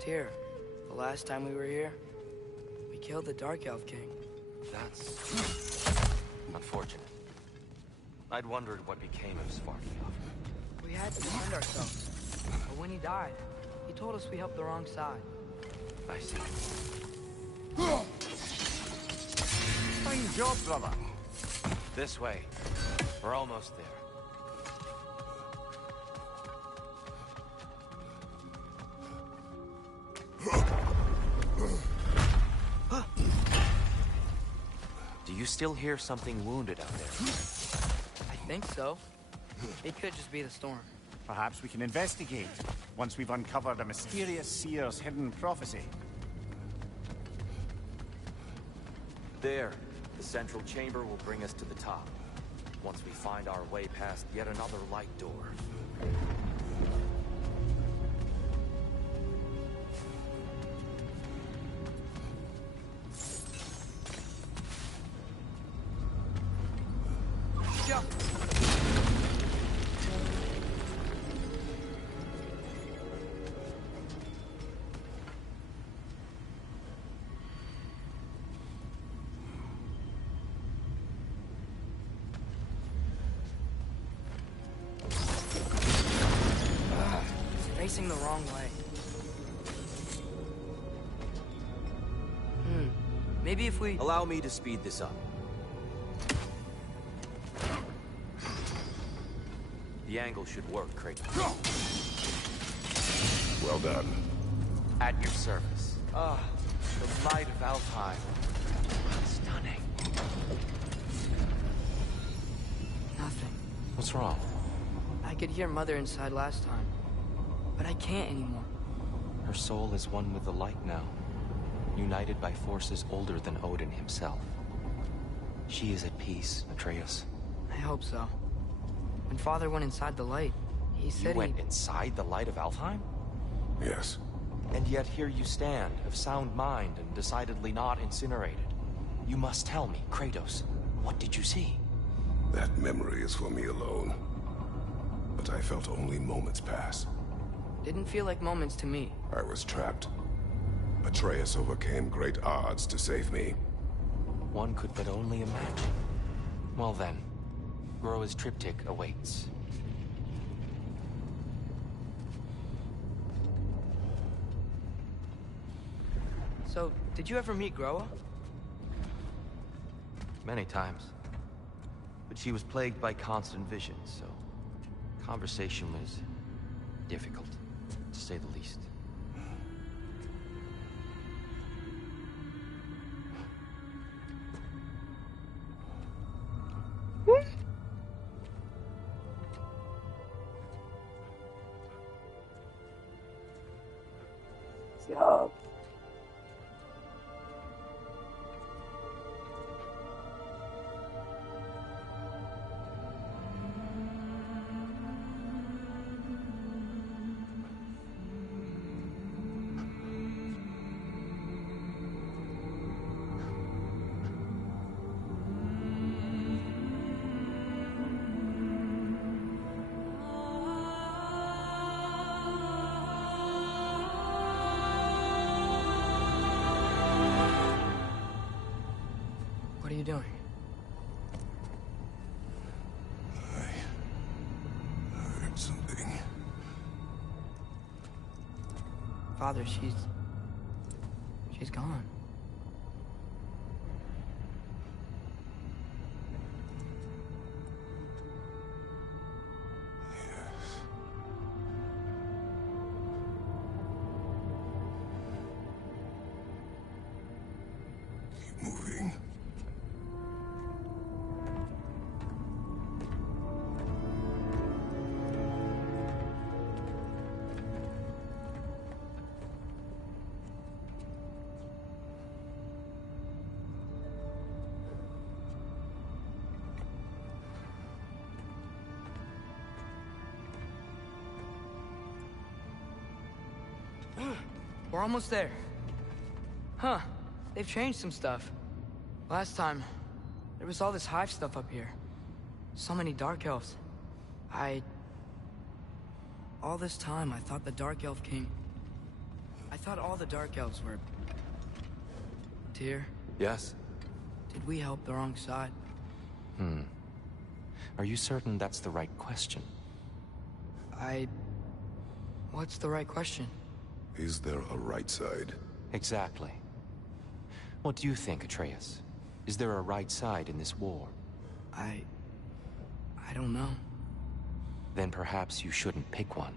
Tyr, the last time we were here, we killed the Dark Elf King. That's unfortunate. I'd wondered what became of Svartalfheim. We had to defend ourselves. But when he died, he told us we helped the wrong side. I see. Fine job, brother. This way. We're almost there. Do you still hear something wounded out there? I think so. It could just be the storm. Perhaps we can investigate, once we've uncovered a mysterious seer's hidden prophecy. There. The central chamber will bring us to the top. Once we find our way past yet another light door. Jump! Facing the wrong way. Maybe if we... Allow me to speed this up. The angle should work, Kratos. Well done. At your service. Ah, the light of Alfheim. Stunning. Nothing. What's wrong? I could hear Mother inside last time, but I can't anymore. Her soul is one with the light now, united by forces older than Odin himself. She is at peace, Atreus. I hope so. When Father went inside the light, he said You went inside the light of Alfheim? Yes. And yet here you stand, of sound mind and decidedly not incinerated. You must tell me, Kratos, what did you see? That memory is for me alone. But I felt only moments pass. Didn't feel like moments to me. I was trapped. Atreus overcame great odds to save me. One could but only imagine. Well then, Groa's triptych awaits. So, did you ever meet Groa? Many times. But she was plagued by constant visions, so conversation was difficult, to say the least. Yeah. What are you doing? I heard something. Father, she's gone. We're almost there. Huh. They've changed some stuff. Last time, there was all this hive stuff up here. So many Dark Elves. All this time, I thought the Dark Elf King... I thought all the Dark Elves were... Tyr? Yes? Did we help the wrong side? Are you certain that's the right question? What's the right question? Is there a right side? Exactly. What do you think, Atreus? Is there a right side in this war? I don't know. Then perhaps you shouldn't pick one.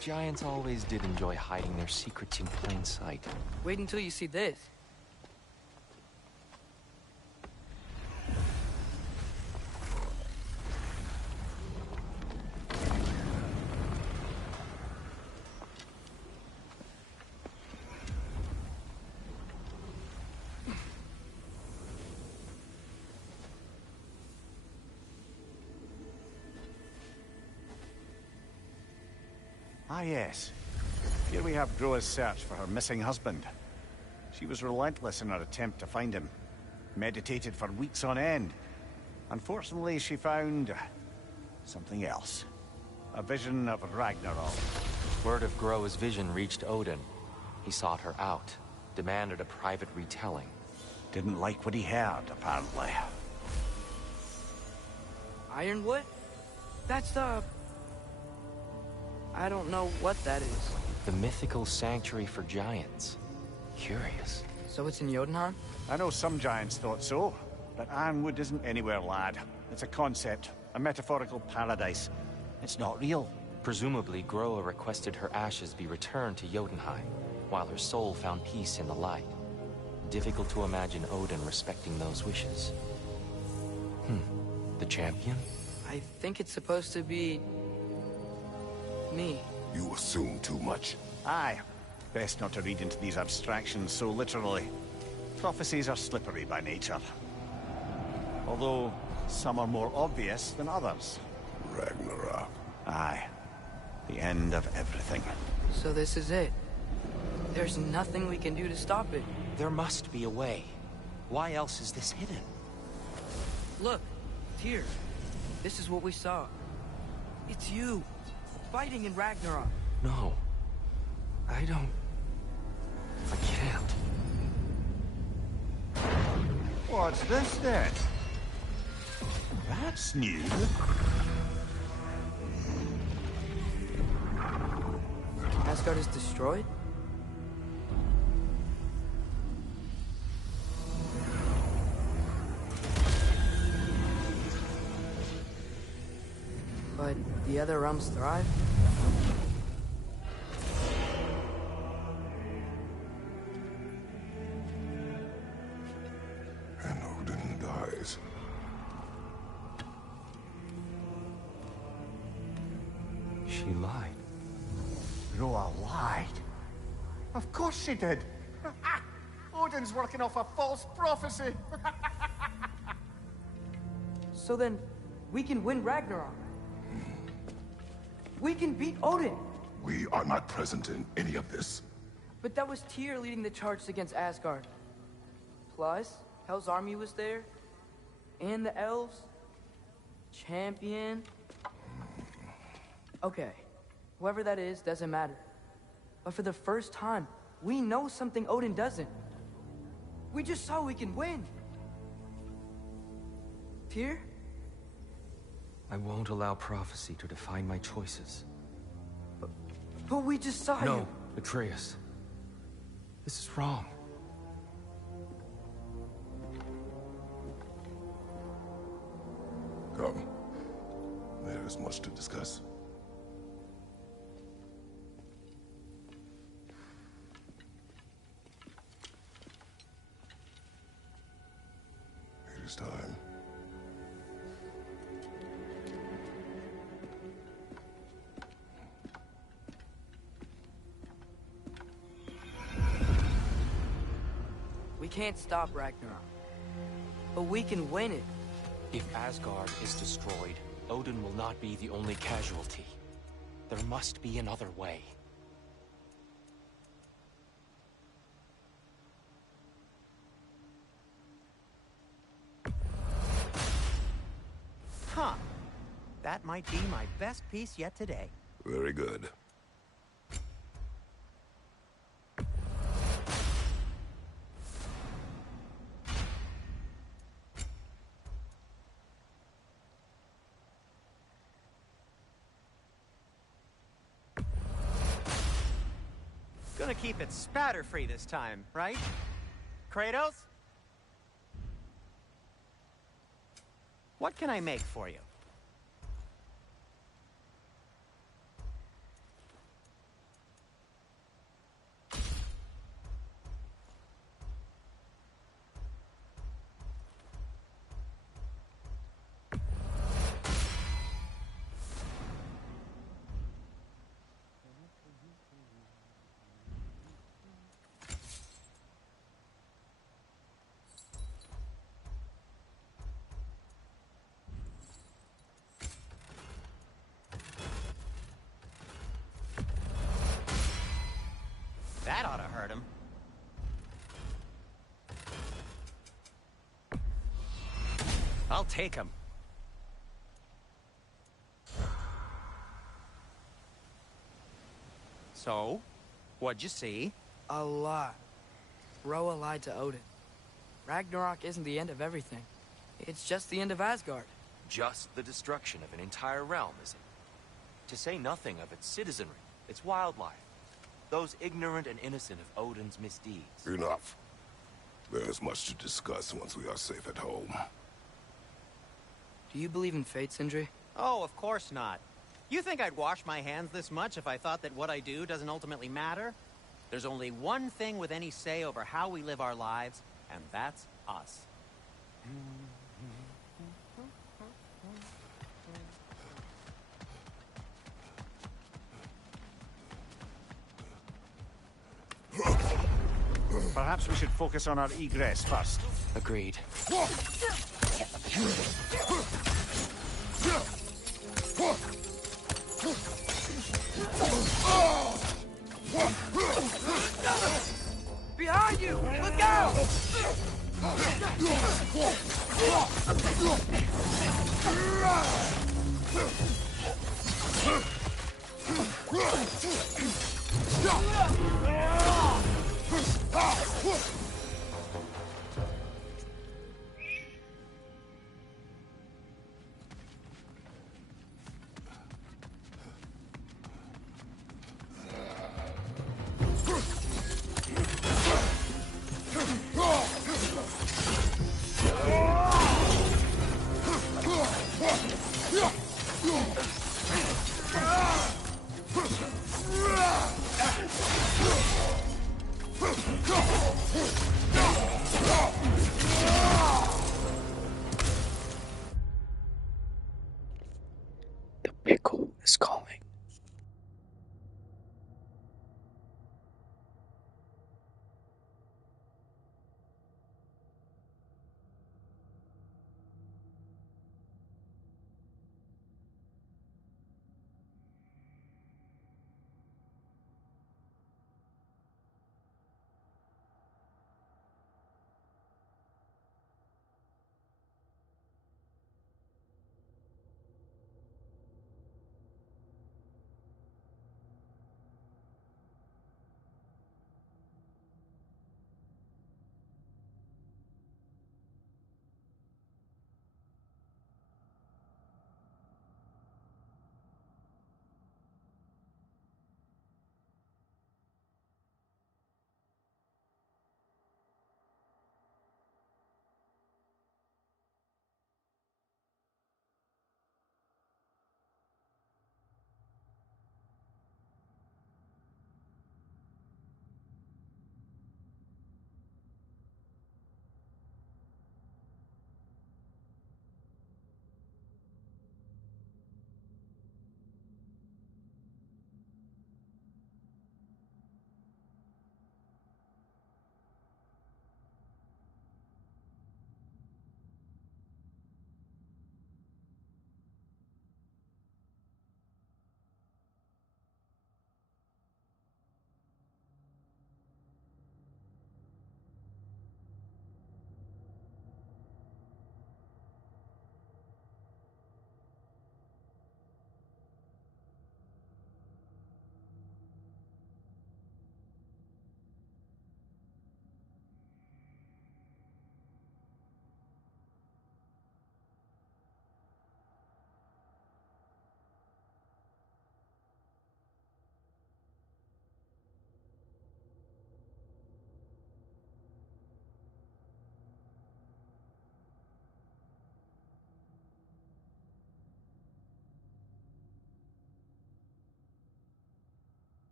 Giants always did enjoy hiding their secrets in plain sight. Wait until you see this. Ah, yes. Here we have Groa's search for her missing husband. She was relentless in her attempt to find him. Meditated for weeks on end. Unfortunately, she found... something else. A vision of Ragnarok. Word of Groa's vision reached Odin. He sought her out, demanded a private retelling. Didn't like what he heard, apparently. Ironwood? That's the... I don't know what that is. The mythical sanctuary for giants. Curious. So it's in Jotunheim? I know some giants thought so, but Ironwood isn't anywhere, lad. It's a concept, a metaphorical paradise. It's not real. Presumably, Groa requested her ashes be returned to Jotunheim, while her soul found peace in the light. Difficult to imagine Odin respecting those wishes. The champion? I think it's supposed to be... me. You assume too much. Aye. Best not to read into these abstractions so literally. Prophecies are slippery by nature. Although, some are more obvious than others. Ragnarok. Aye. The end of everything. So this is it. There's nothing we can do to stop it. There must be a way. Why else is this hidden? Look, Tyr. This is what we saw. It's you, fighting in Ragnarok. No. I can't. What's this then? That's new. Asgard is destroyed? But the other realms thrive? And Odin dies. She lied. Groa lied. Of course she did. Odin's working off a false prophecy. So then, we can win Ragnarok. We can beat Odin. We are not present in any of this. But that was Tyr leading the charge against Asgard. Plus, Hell's army was there. And the elves. Champion. Okay. Whoever that is, doesn't matter. But for the first time, we know something Odin doesn't. We just saw we can win. Tyr? I won't allow prophecy to define my choices. But we just saw you. No, Atreus. This is wrong. Come. There is much to discuss. It is time. We can't stop Ragnarok. But we can win it. If Asgard is destroyed, Odin will not be the only casualty. There must be another way. Huh. That might be my best piece yet today. Very good. Gonna keep it spatter-free this time, right? Kratos? What can I make for you? That ought to hurt him. I'll take him. So, what'd you see? A lot. Roa lied to Odin. Ragnarok isn't the end of everything. It's just the end of Asgard. Just the destruction of an entire realm, is it? To say nothing of its citizenry, its wildlife. Those ignorant and innocent of Odin's misdeeds. Enough. There is much to discuss once we are safe at home. Do you believe in fate, Sindri? Oh, of course not. You think I'd wash my hands this much if I thought that what I do doesn't ultimately matter? There's only one thing with any say over how we live our lives, and that's us. Perhaps we should focus on our egress first. Agreed. Behind you! Look out!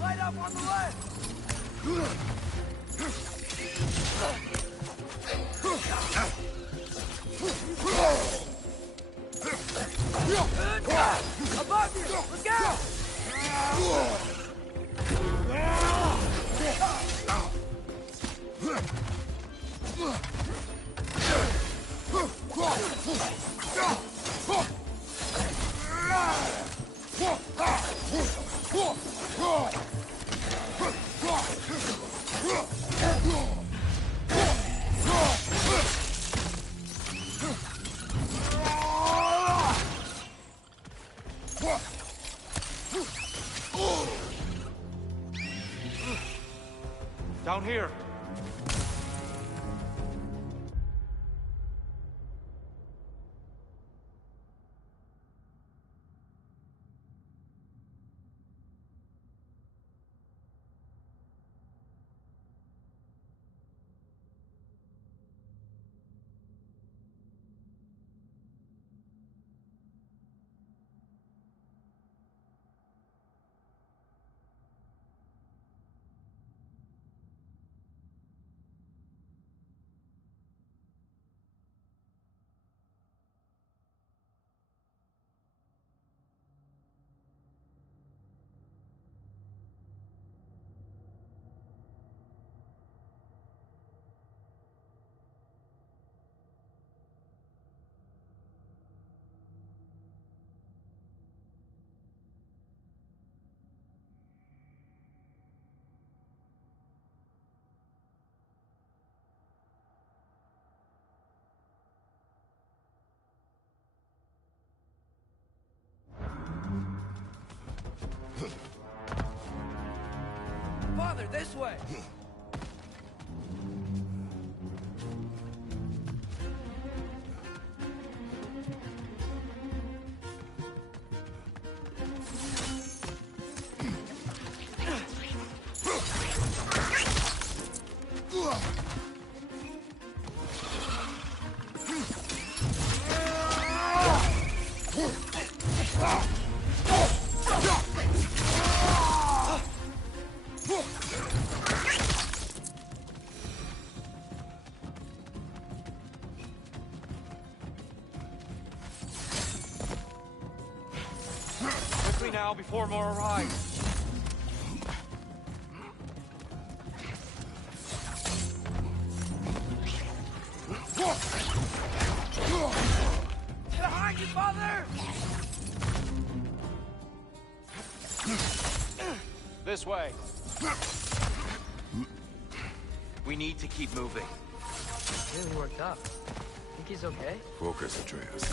Light up on the left! Above you! Look out! Down here. Father, this way! Quickly now, before more arrive. Behind you, Father! This way. We need to keep moving. Really worked up. Think he's okay? Focus, Atreus.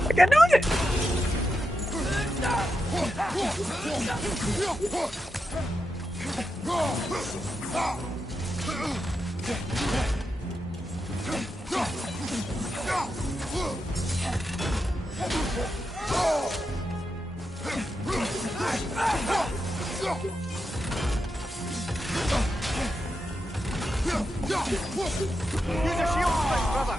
I can't do it! Use a shield strike, brother!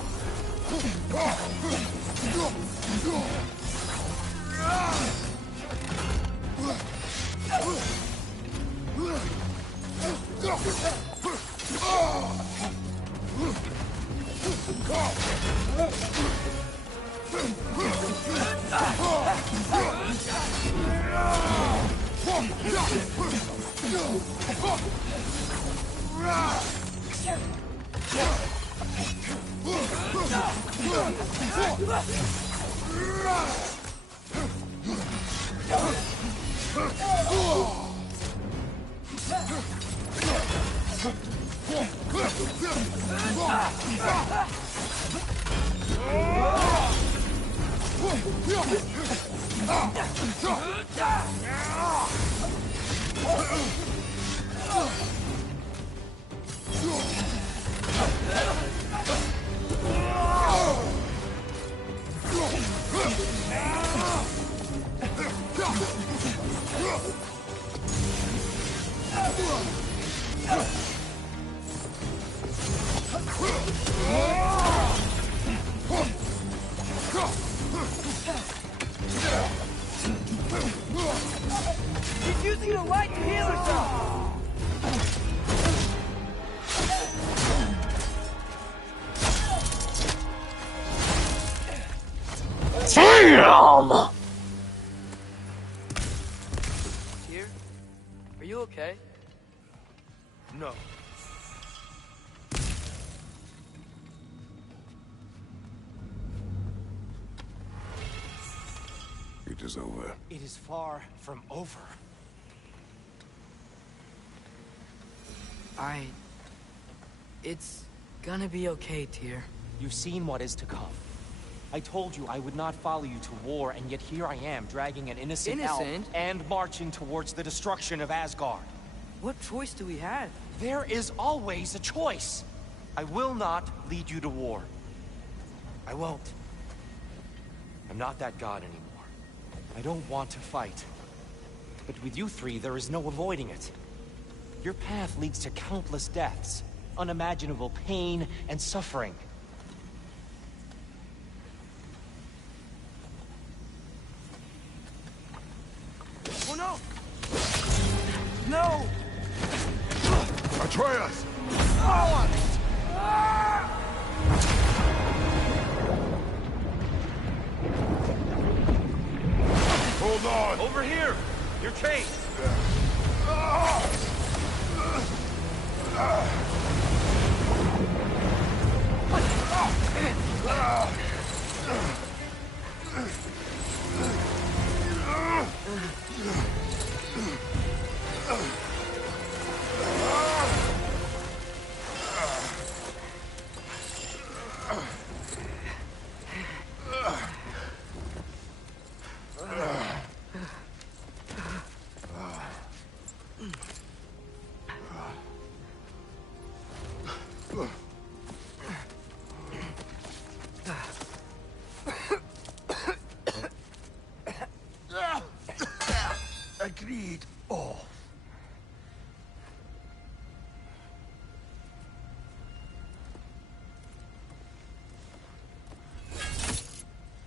Damn! Here? Are you okay? No. It is over. It is far from over. It's gonna be okay, Tyr. You've seen what is to come. I told you I would not follow you to war, and yet here I am, dragging an innocent elf and marching towards the destruction of Asgard. What choice do we have? There is always a choice. I will not lead you to war. I won't. I'm not that god anymore. I don't want to fight. But with you three, there is no avoiding it. Your path leads to countless deaths, unimaginable pain and suffering. Oh no! No! Atreus! Hold on! Over here! Your chain! Agreed. Oh.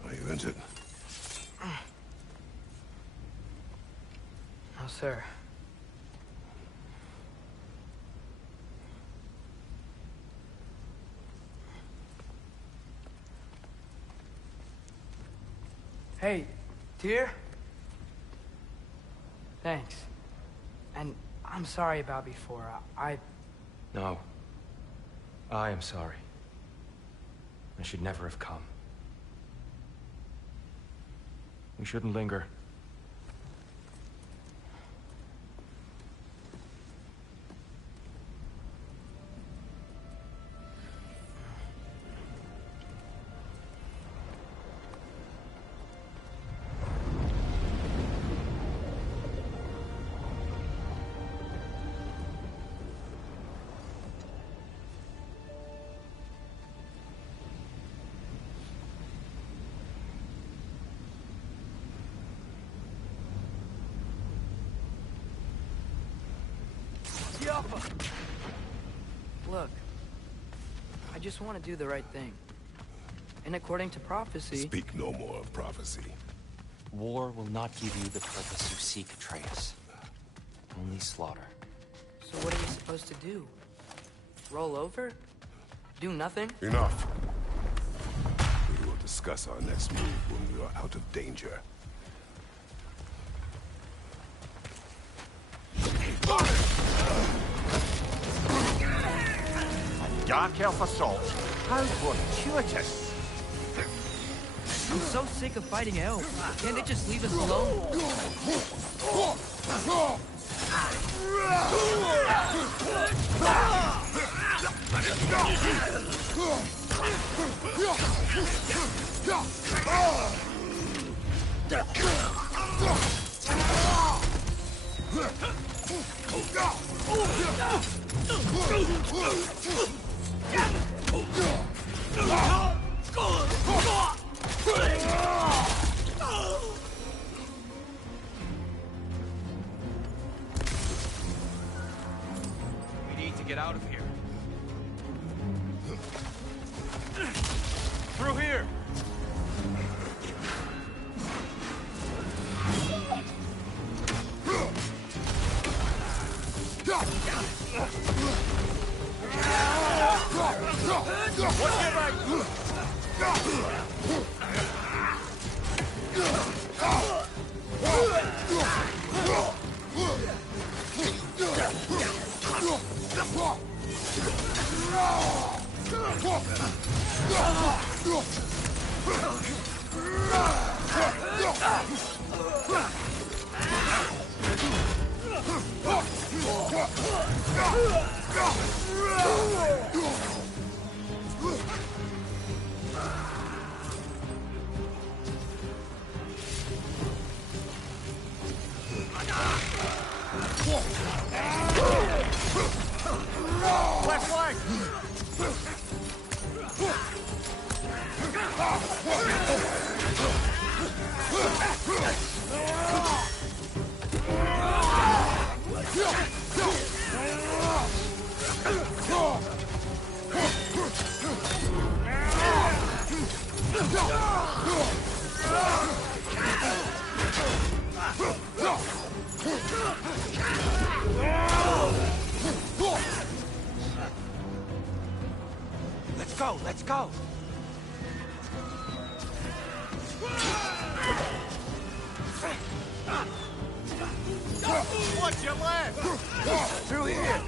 Are you entered? No, sir. Hey, Tyr? Thanks. And I'm sorry about before. No. I am sorry. I should never have come. We shouldn't linger. Look, I just want to do the right thing. And according to prophecy... Speak no more of prophecy. War will not give you the purpose you seek, Atreus. Only slaughter. So what are we supposed to do? Roll over? Do nothing? Enough. We will discuss our next move when we are out of danger. Dark Elf assault. How fortuitous. I'm so sick of fighting elves. Can't they just leave us alone? We need to get out of here. Through here! What's your right? Left leg! Let's go, let's go! Watch your left! Through here!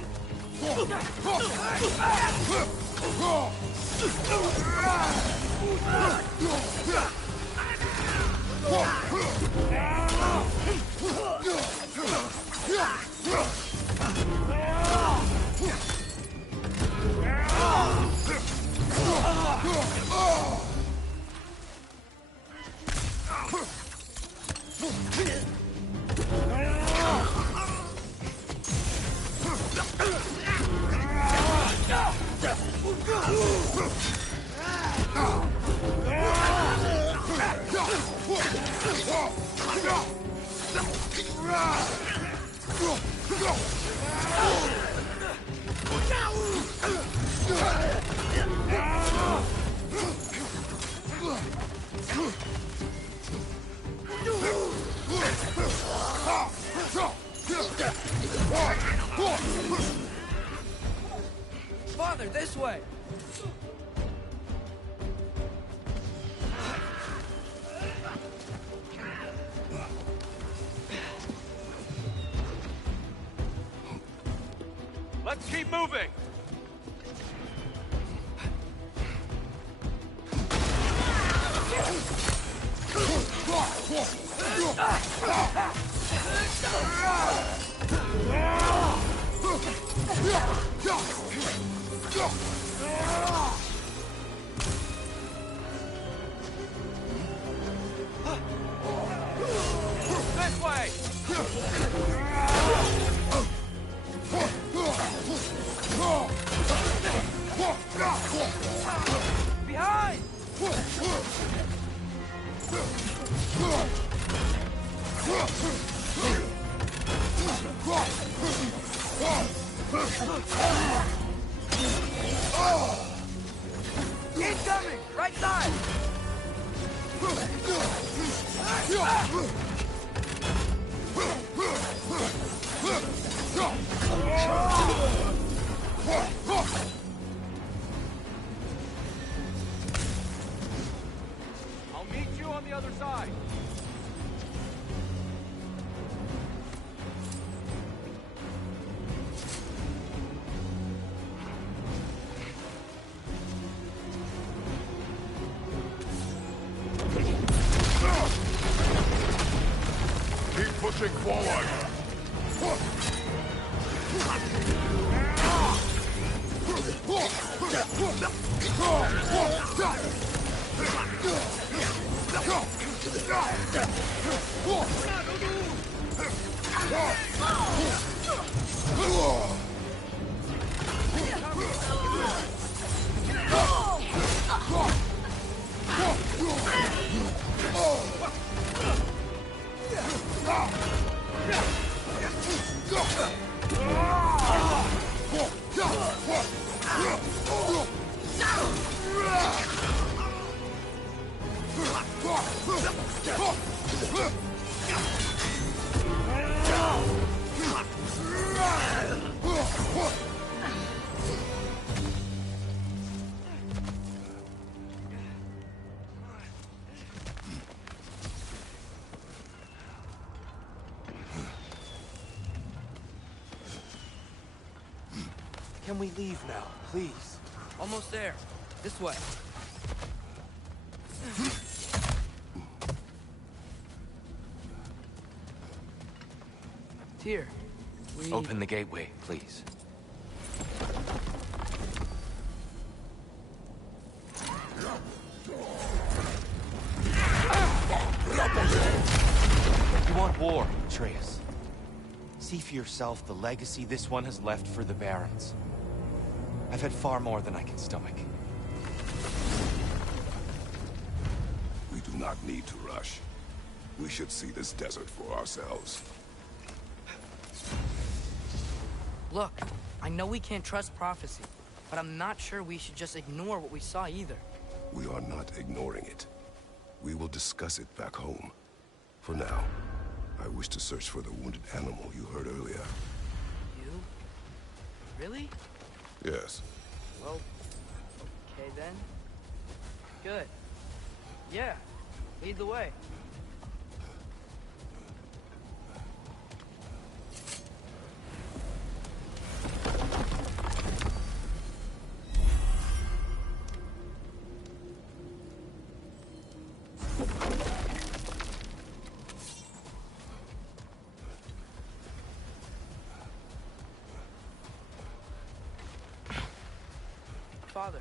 Father, this way! Let's keep moving! This way! Behind! Incoming! Right side! I'll meet you on the other side. Keep pushing forward. Can we leave now, please? Almost there. This way. Here. Open the gateway, please. You want war, Atreus. See for yourself the legacy this one has left for the Barons. I've had far more than I can stomach. We do not need to rush. We should see this desert for ourselves. Look, I know we can't trust prophecy, but I'm not sure we should just ignore what we saw either. We are not ignoring it. We will discuss it back home. For now, I wish to search for the wounded animal you heard earlier. You? Really? Yes. Well, okay then. Good. Yeah, lead the way. Father,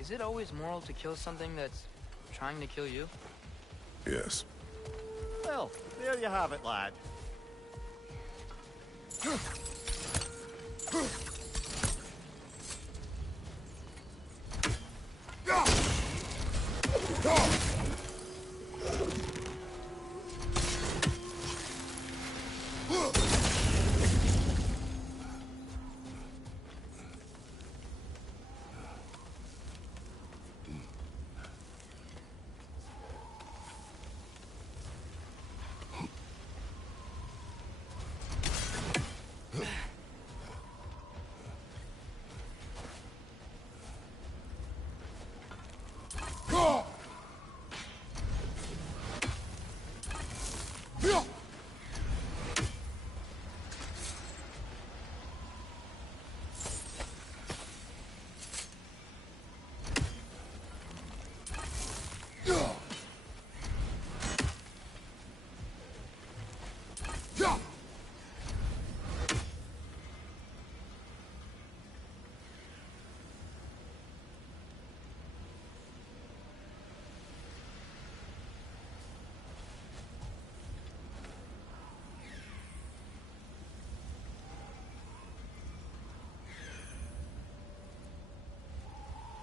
is it always moral to kill something that's trying to kill you? Yes. Well, there you have it, lad.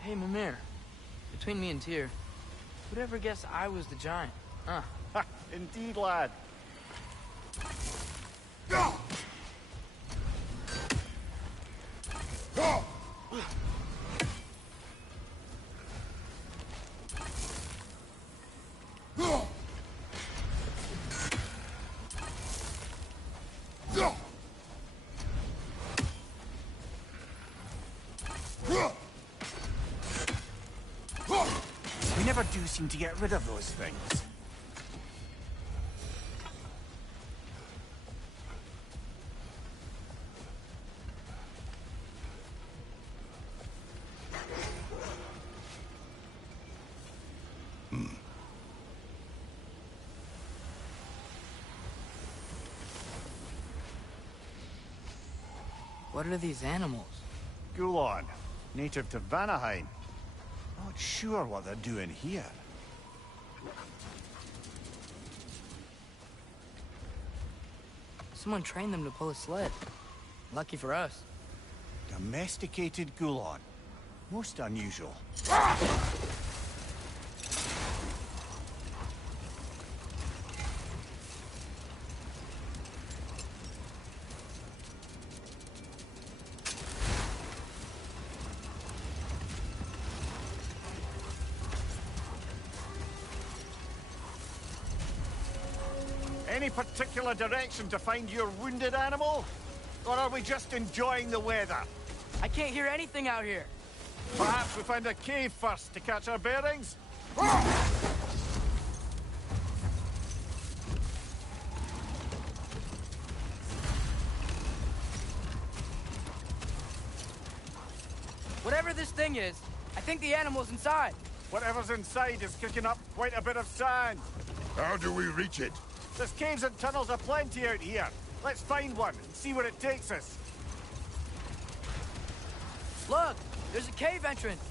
Hey, Mimir. Between me and Tyr, who'd ever guess I was the giant? Huh? Indeed, lad. We never do seem to get rid of those things. What are these animals? Gulon, native to Vanaheim. Not sure what they're doing here. Someone trained them to pull a sled. Lucky for us. Domesticated Gulon. Most unusual. Any particular direction to find your wounded animal? Or are we just enjoying the weather? I can't hear anything out here. Perhaps we find a cave first to catch our bearings? Whatever this thing is, I think the animal's inside. Whatever's inside is kicking up quite a bit of sand. How do we reach it? There's caves and tunnels aplenty out here. Let's find one and see where it takes us. Look, there's a cave entrance.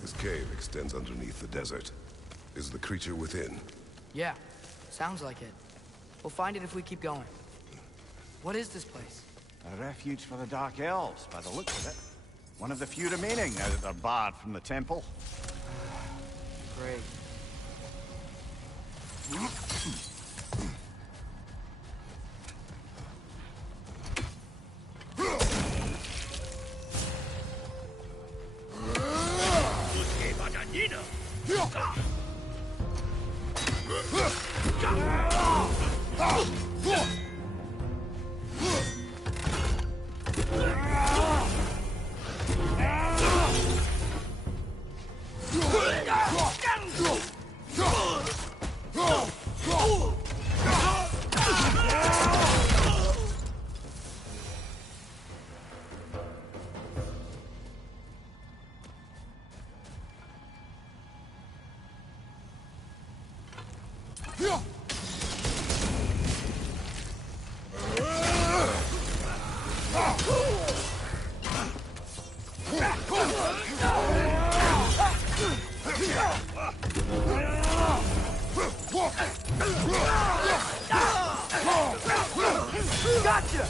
This cave extends underneath the desert. Is the creature within? Yeah, sounds like it. We'll find it if we keep going. What is this place? A refuge for the Dark Elves, by the looks of it. One of the few remaining now that they're barred from the temple. Great. Gotcha!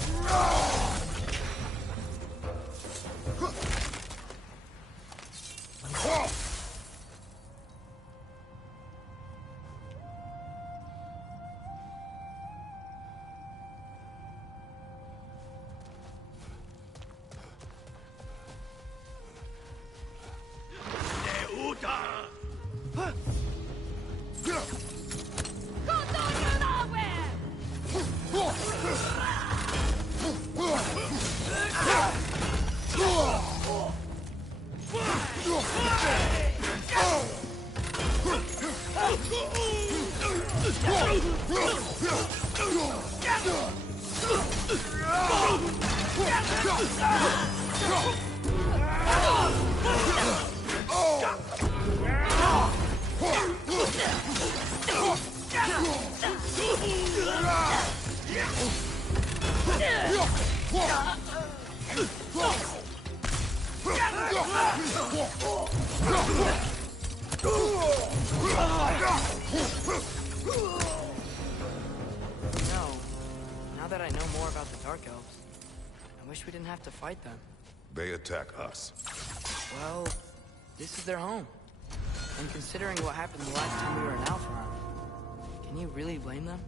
Now that I know more about the Dark Elves, I wish we didn't have to fight them. They attack us. Well, this is their home. And considering what happened the last time we were in Alpharon, can you really blame them?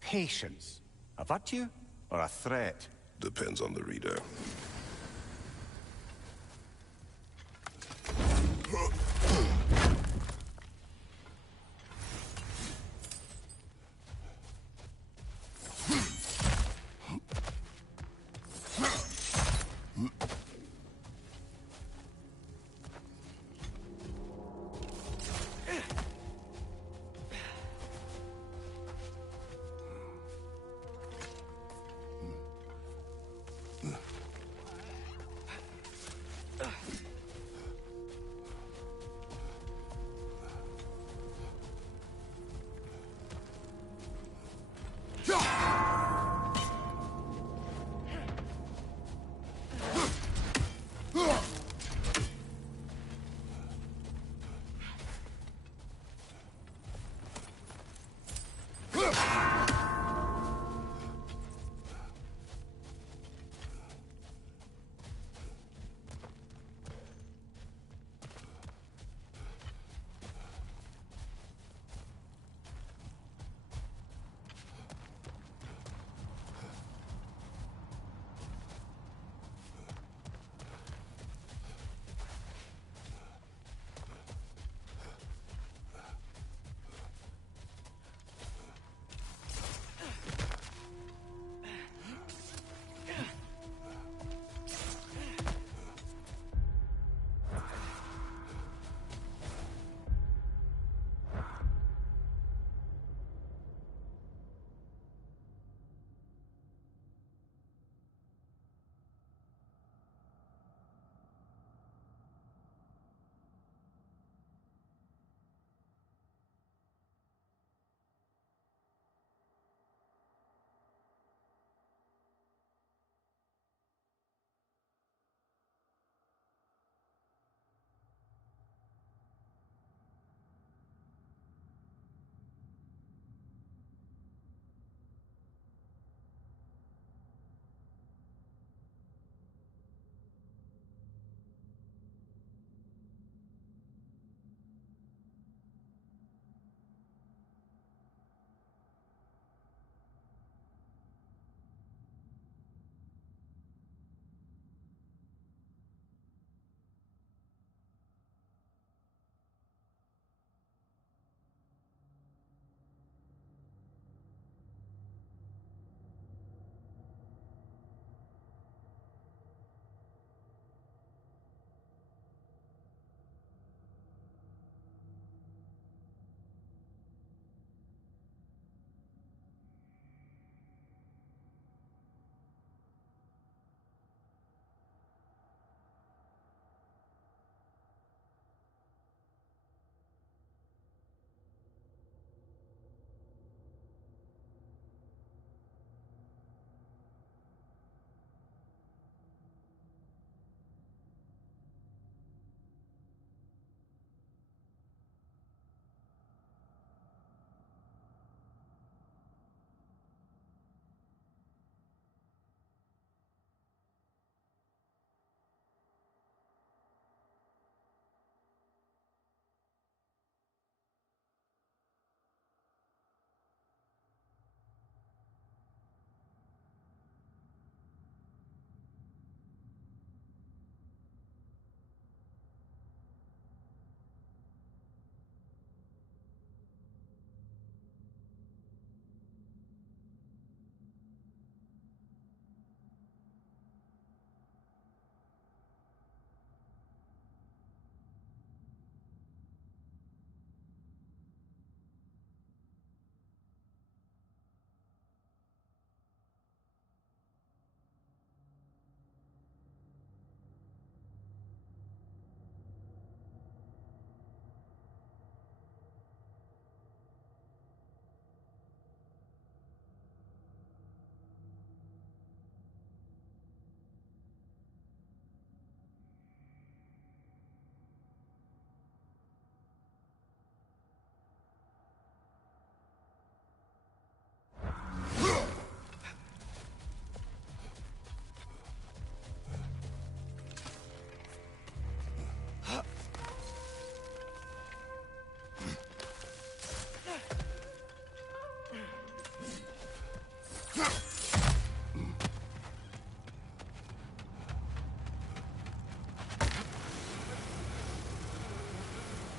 Patience. A virtue or a threat? Depends on the reader.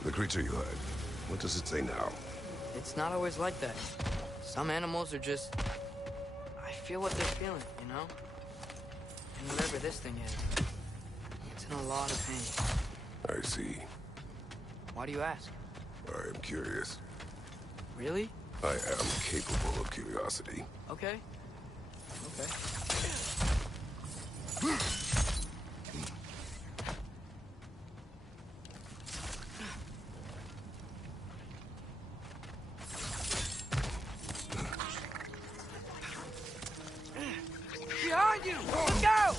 The creature you had, what does it say now? It's not always like that. Some animals are just... I feel what they're feeling, you know? And whatever this thing is, it's in a lot of pain. I see. Why do you ask? I am curious. Really? I am capable of curiosity. Okay. Okay. Behind you! Look out!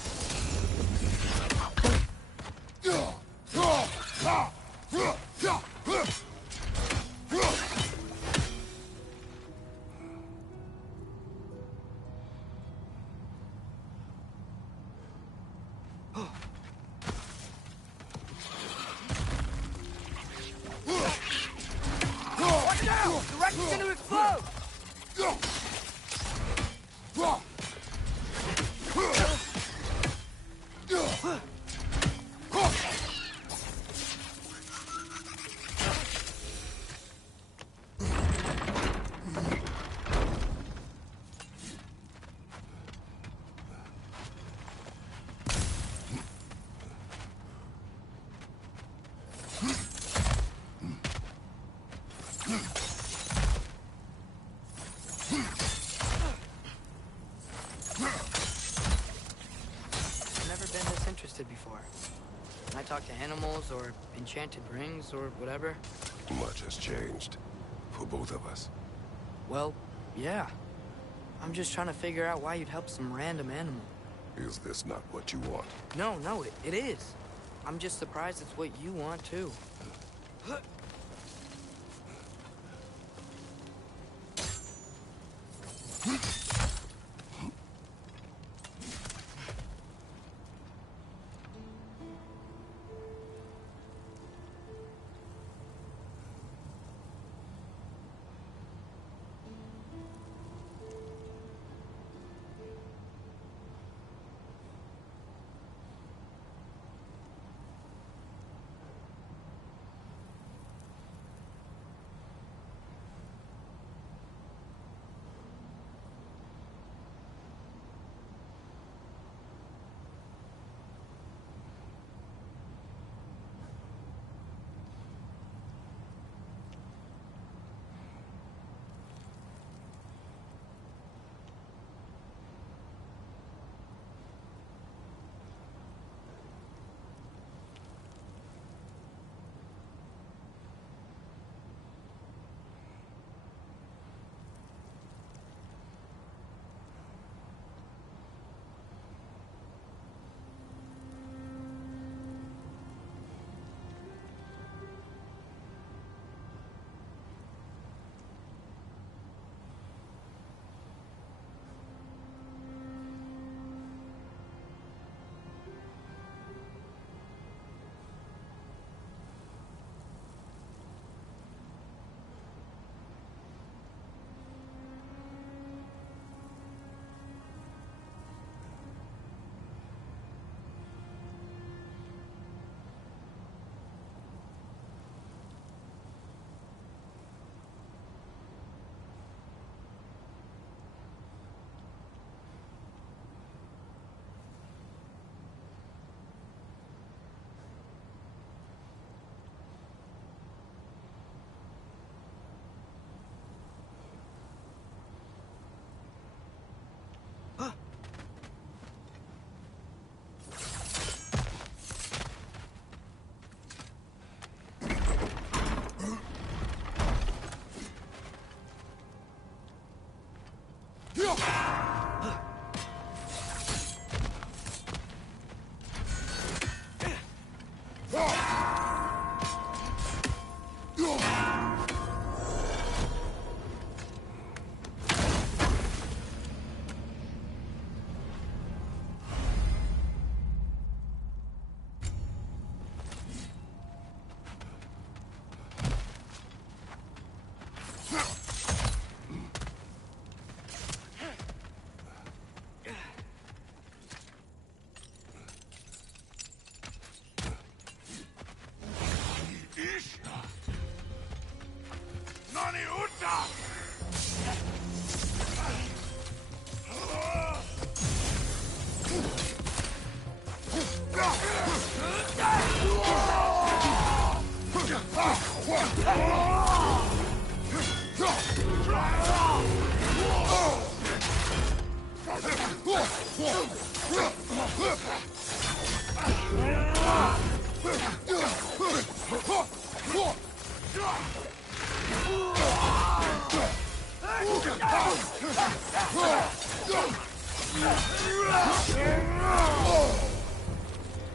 Watch out! The wreck is gonna explode! I've never been this interested before. When I talk to animals or enchanted rings or whatever. Much has changed. For both of us. Well, yeah. I'm just trying to figure out why you'd help some random animal. Is this not what you want? No, it is. I'm just surprised it's what you want, too.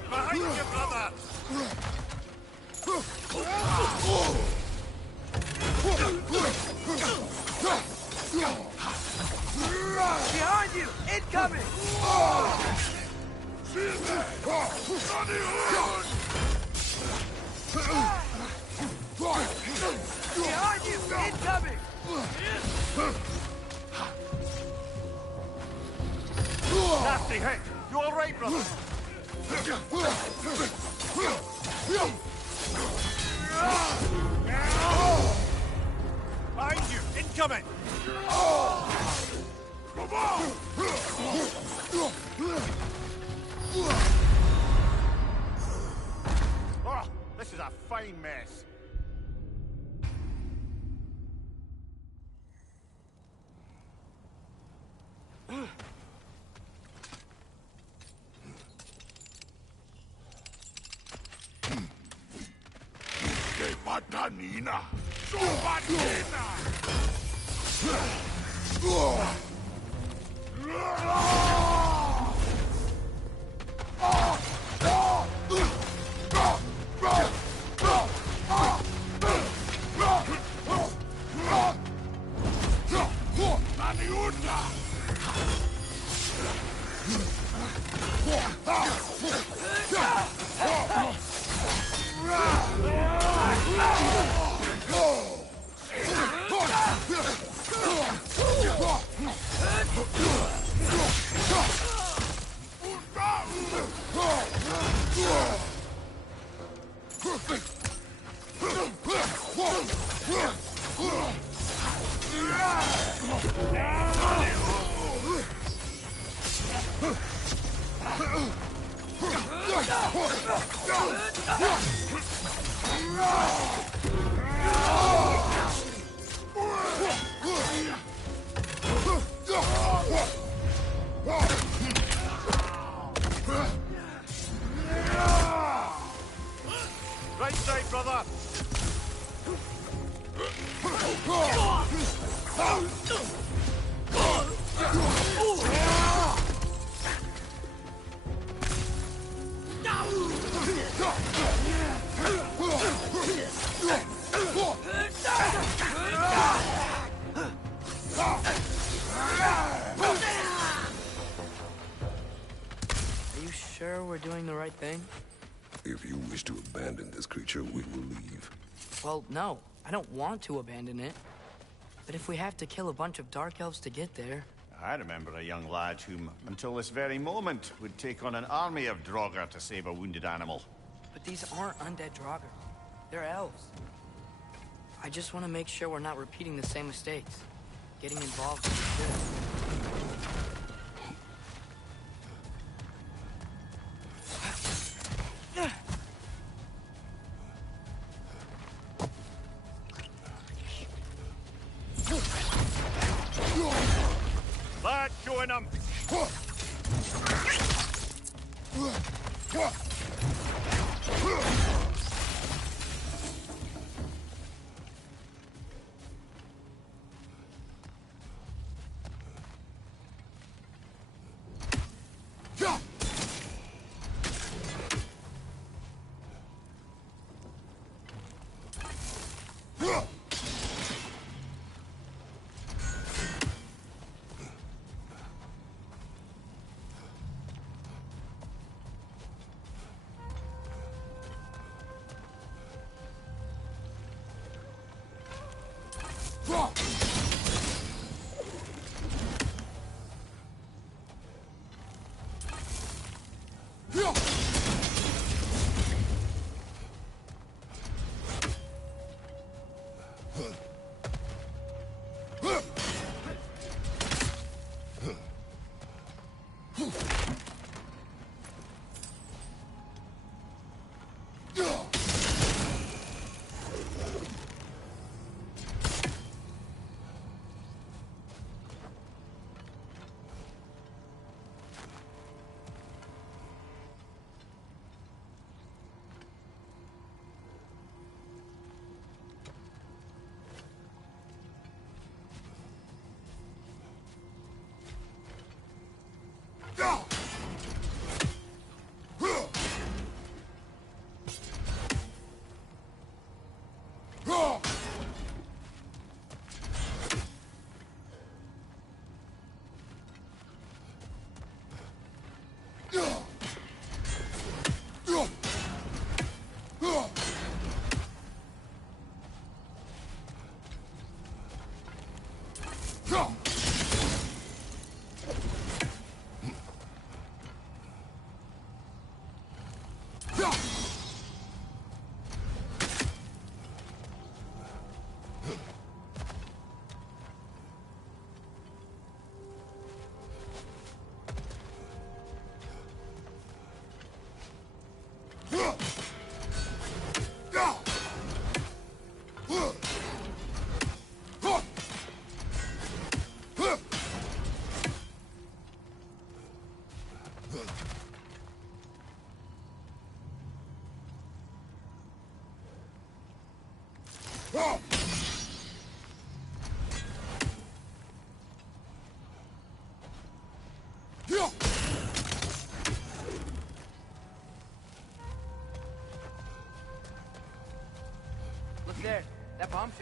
Behind you, brother! Behind you! Incoming! Behind you! Incoming! Nasty hit! You alright, brother? Behind you! Incoming! Oh, this is a fine mess. Patanina! Sobatina! Right side, brother! Are you sure we're doing the right thing? If you wish to abandon this creature, we will leave. Well, no. I don't want to abandon it. But if we have to kill a bunch of Dark Elves to get there... I remember a young lad whom, until this very moment, would take on an army of Draugr to save a wounded animal. But these aren't undead Draugr. They're elves. I just want to make sure we're not repeating the same mistakes. Getting involved is good. Lad, join him!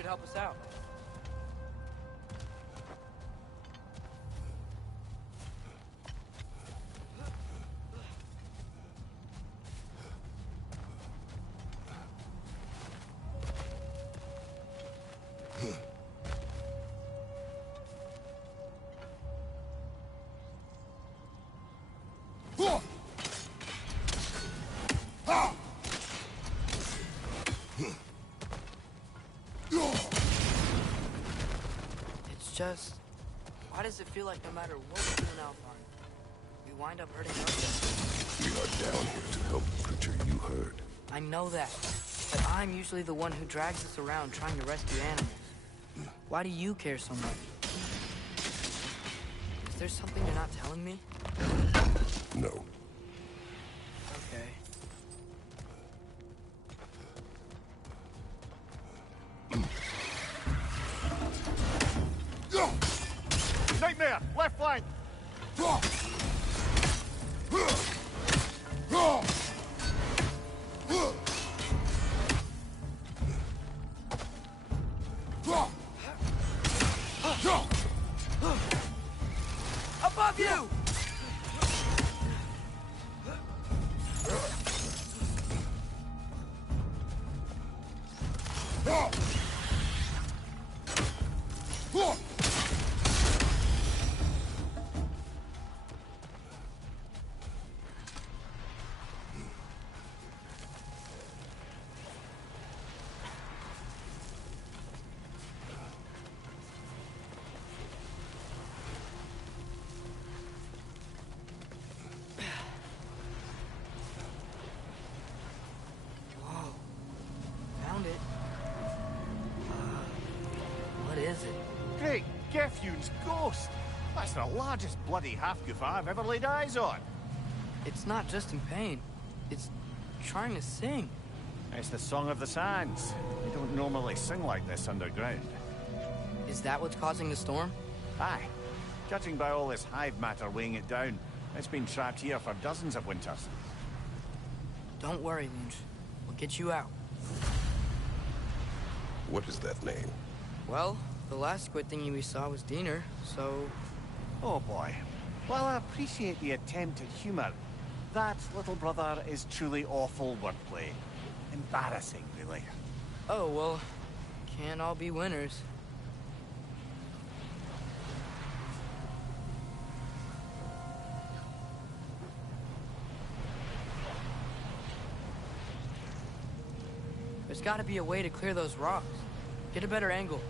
could help us out. Just, why does it feel like no matter what we do in Alfheim, we wind up hurting ourselves? We are down here to help the creature you heard. I know that, but I'm usually the one who drags us around trying to rescue animals. Why do you care so much? Is there something you're not telling me? No. Okay. Nightmare! Left flank! Above you! Great Gefyun's ghost! That's the largest bloody half-goof I've ever laid eyes on. It's not just in pain. It's trying to sing. It's the Song of the Sands. We don't normally sing like this underground. Is that what's causing the storm? Aye. Judging by all this hive matter weighing it down, it's been trapped here for dozens of winters. Don't worry, Lynch. We'll get you out. What is that name? Well, the last squid thingy we saw was Diener, so... Oh boy. Well, I appreciate the attempt at humor. That, little brother, is truly awful wordplay. Embarrassing, really. Oh, well, can't all be winners. There's gotta be a way to clear those rocks. Get a better angle.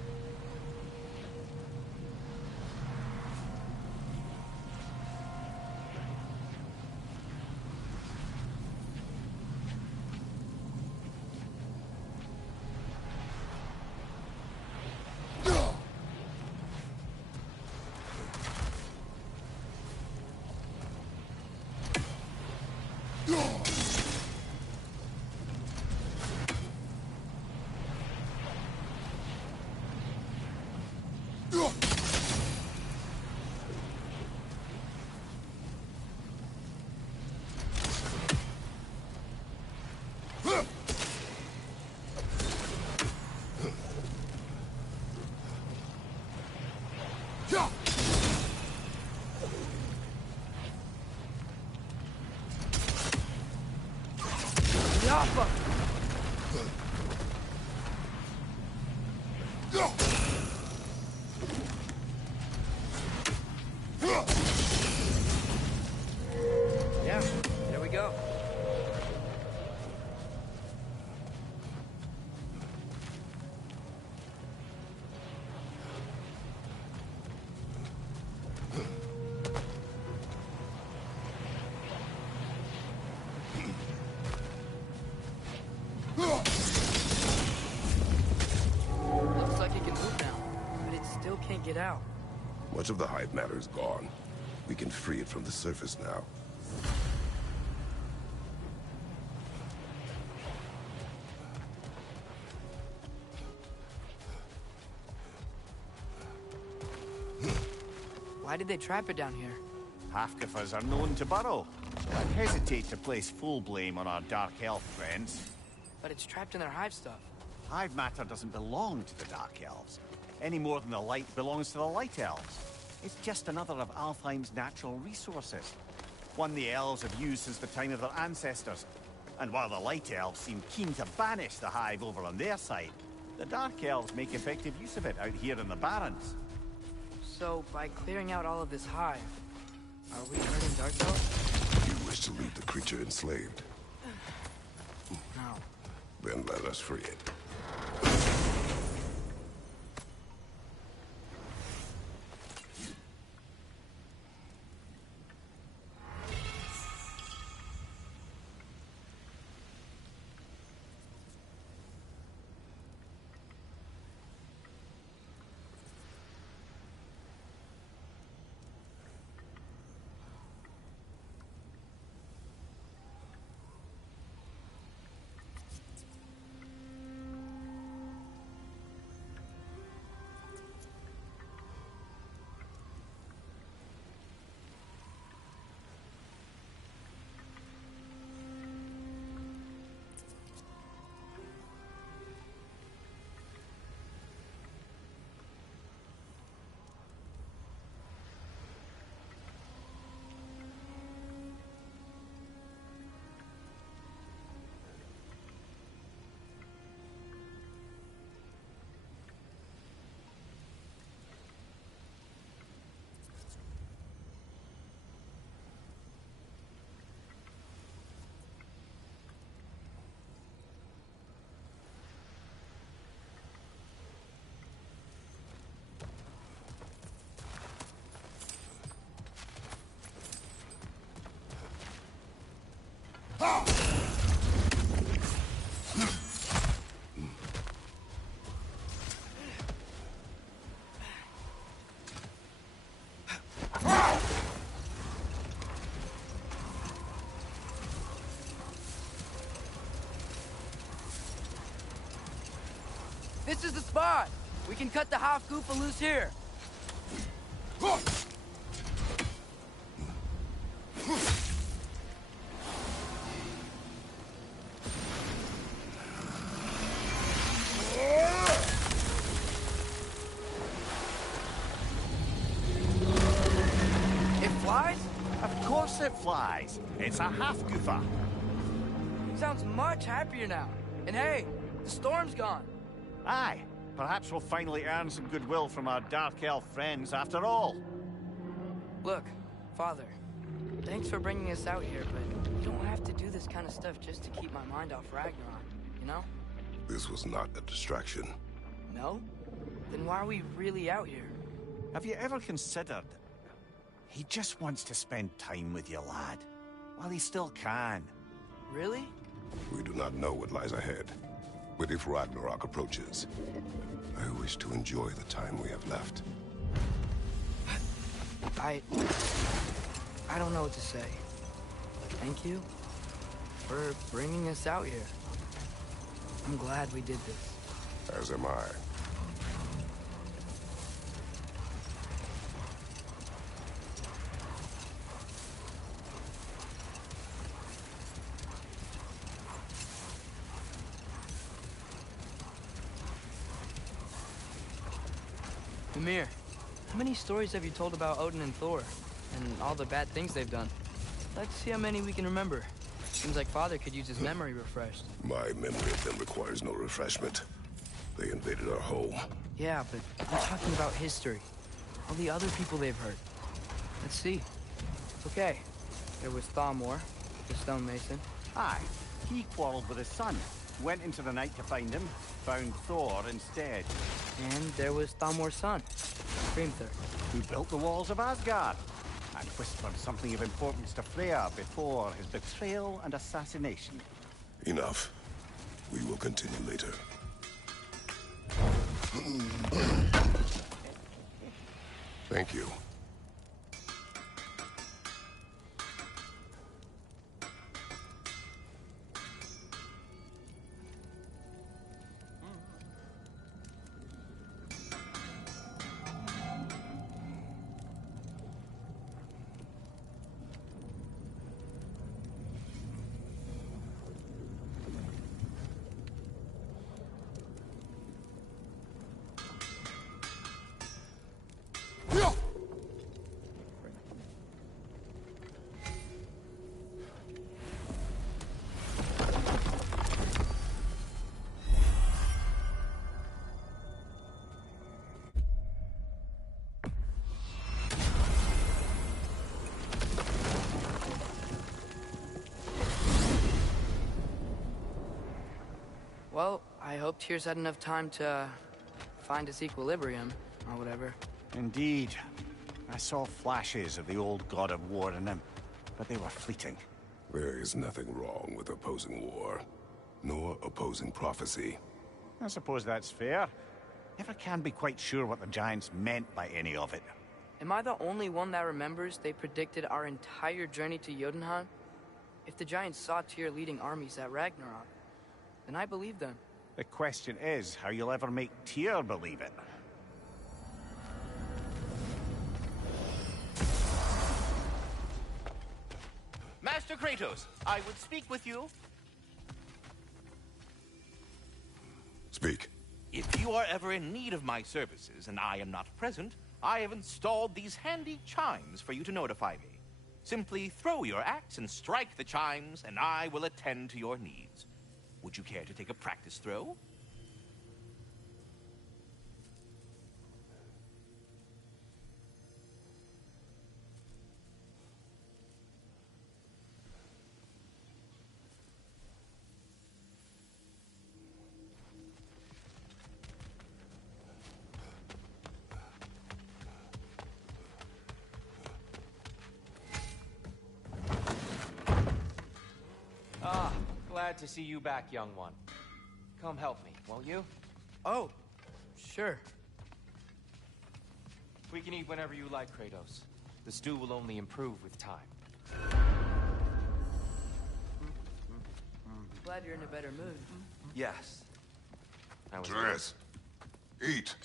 Yeah, there we go. Looks like it can move now, but it still can't get out. Much of the hive matter is gone. We can free it from the surface now. Why did they trap it down here? Half-goofers are known to burrow, so I'd hesitate to place full blame on our dark elf friends. But it's trapped in their hive stuff. Hive matter doesn't belong to the Dark Elves, any more than the light belongs to the Light Elves. It's just another of Alfheim's natural resources. One the elves have used since the time of their ancestors. And while the Light Elves seem keen to banish the Hive over on their side, the Dark Elves make effective use of it out here in the Barrens. So, by clearing out all of this hive, are we hurting Dark Elves? You wish to leave the creature enslaved? No. Then let us free it. This is the spot! We can cut the half Goofa loose here. It flies? Of course it flies. It's a half Goofa. Sounds much happier now. And hey, the storm's gone. Aye, perhaps we'll finally earn some goodwill from our Dark Elf friends after all. Look, Father, thanks for bringing us out here, but you don't have to do this kind of stuff just to keep my mind off Ragnarok, you know? This was not a distraction. No? Then why are we really out here? Have you ever considered... He just wants to spend time with you, lad. While he still can. Really? We do not know what lies ahead. But if Ragnarok approaches, I wish to enjoy the time we have left. I don't know what to say. Thank you for bringing us out here. I'm glad we did this. As am I. Mimir, how many stories have you told about Odin and Thor? And all the bad things they've done? Let's see how many we can remember. Seems like Father could use his memory refreshed. My memory of them requires no refreshment. They invaded our home. Yeah, but I'm talking about history. All the other people they've hurt. Let's see. Okay. There was Thamor, the stonemason. Aye, he quarreled with his son. Went into the night to find him, found Thor instead. And there was Thamor's son, Grimthur. Who built the walls of Asgard, and whispered something of importance to Freya before his betrayal and assassination. Enough. We will continue later. Thank you. Well, I hope Tyr's had enough time to find his equilibrium, or whatever. Indeed. I saw flashes of the old god of war in him, but they were fleeting. There is nothing wrong with opposing war, nor opposing prophecy. I suppose that's fair. Never can be quite sure what the Giants meant by any of it. Am I the only one that remembers they predicted our entire journey to Jotunheim? If the Giants saw Tyr leading armies at Ragnarok, then I believe them. The question is how you'll ever make Tyr believe it. Master Kratos, I would speak with you. Speak. If you are ever in need of my services and I am not present, I have installed these handy chimes for you to notify me. Simply throw your axe and strike the chimes, and I will attend to your needs. Would you care to take a practice throw? Glad to see you back, young one. Come help me, won't you? Oh, sure. We can eat whenever you like, Kratos. The stew will only improve with time. Glad you're in a better mood. Yes. Dress. Eat.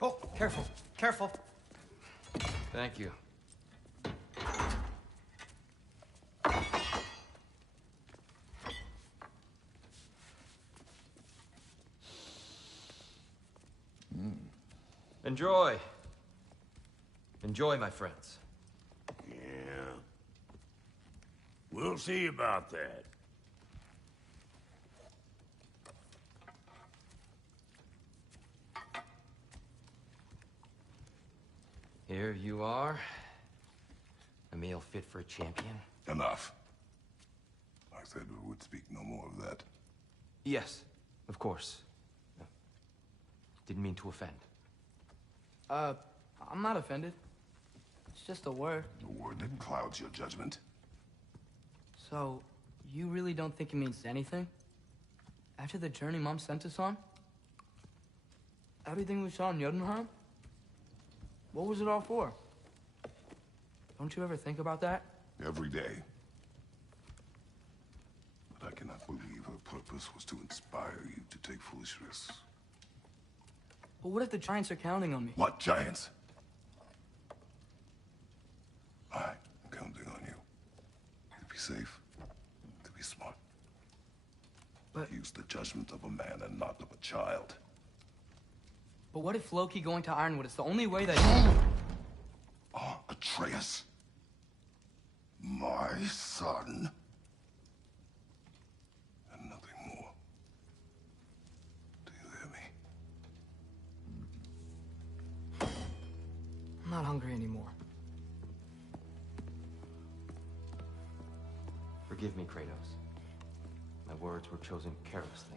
Oh, careful, careful. Thank you. Enjoy. Enjoy, my friends. Yeah. We'll see about that. Here you are. A meal fit for a champion. Enough. I said we would speak no more of that. Yes, of course. Didn't mean to offend. I'm not offended. It's just a word. A word that clouds your judgment. So, you really don't think it means anything? After the journey Mom sent us on? Everything we saw in Jotunheim? What was it all for? Don't you ever think about that? Every day. But I cannot believe her purpose was to inspire you to take foolish risks. But what if the Giants are counting on me? What Giants? I'm counting on you. To be safe. To be smart. But use the judgment of a man and not of a child. But what if Loki going to Ironwood is the only way that Atreus? My son? And nothing more. Do you hear me? I'm not hungry anymore. Forgive me, Kratos. My words were chosen carelessly.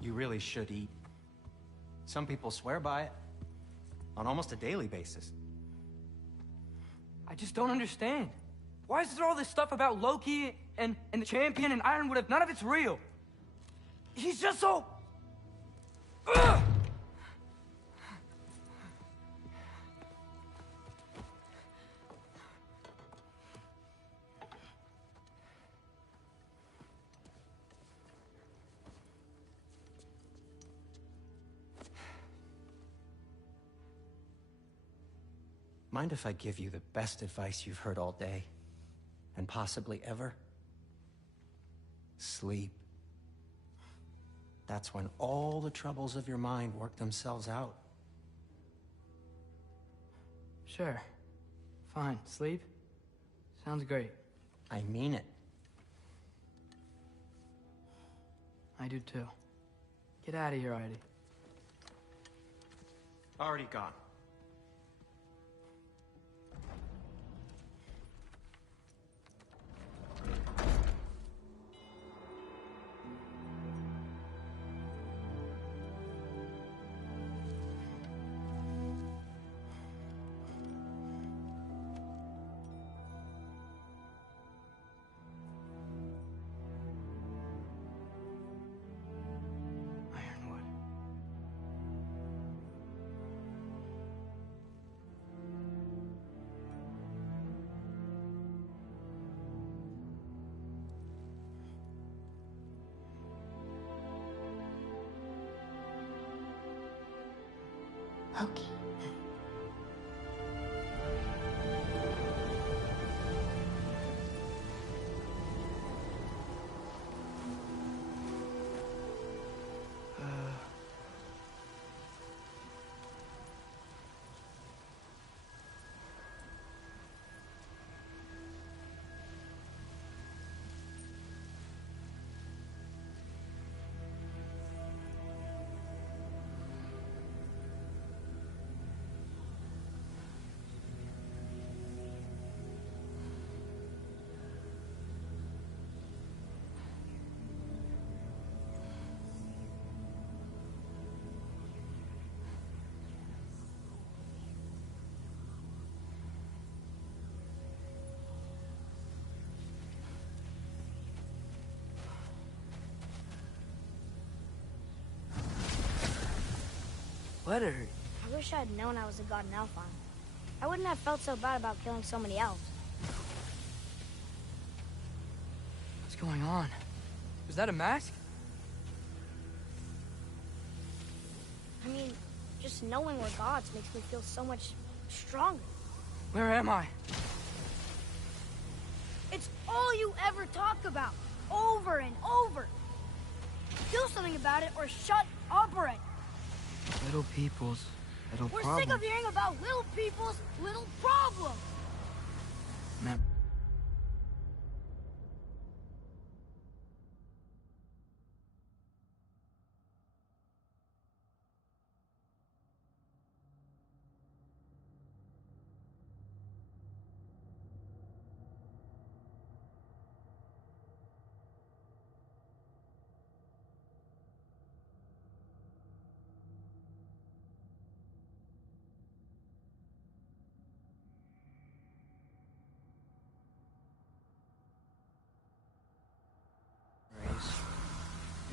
You really should eat. Some people swear by it. On almost a daily basis. I just don't understand. Why is there all this stuff about Loki and the champion and Ironwood if none of it's real? He's just so... Ugh! Mind if I give you the best advice you've heard all day? and possibly ever, sleep. That's when all the troubles of your mind work themselves out. Sure. Fine. Sleep? Sounds great. I mean it. I do too. Get out of here already. Already gone. Okay. What are you? I wish I'd known I was a god in Alfheim. I wouldn't have felt so bad about killing so many elves. What's going on? Was that a mask? I mean, just knowing we're gods makes me feel so much stronger. Where am I? It's all you ever talk about, over and over. Do something about it or shut up already. Little people's little We're problems. sick of hearing about little people's little problems. Man.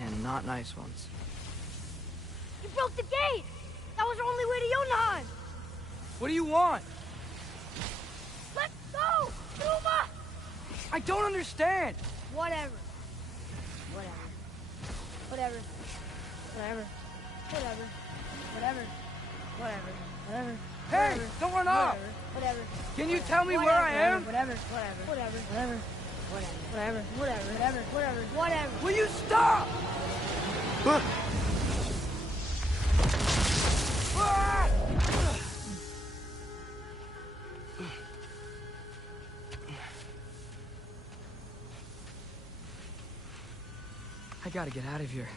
And not nice ones. You broke the gate! That was our only way to Jotunheim! What do you want? Let's go! Numa! I don't understand! Whatever. Whatever. Whatever. Whatever. Whatever. Whatever. Whatever. Whatever. Hey! Whatever. Don't run off! Whatever. Can you tell me where I am? Whatever. Whatever. Whatever. Whatever. Whatever. Whatever. Whatever. Whatever. Whatever. Will you stop? I gotta get out of here.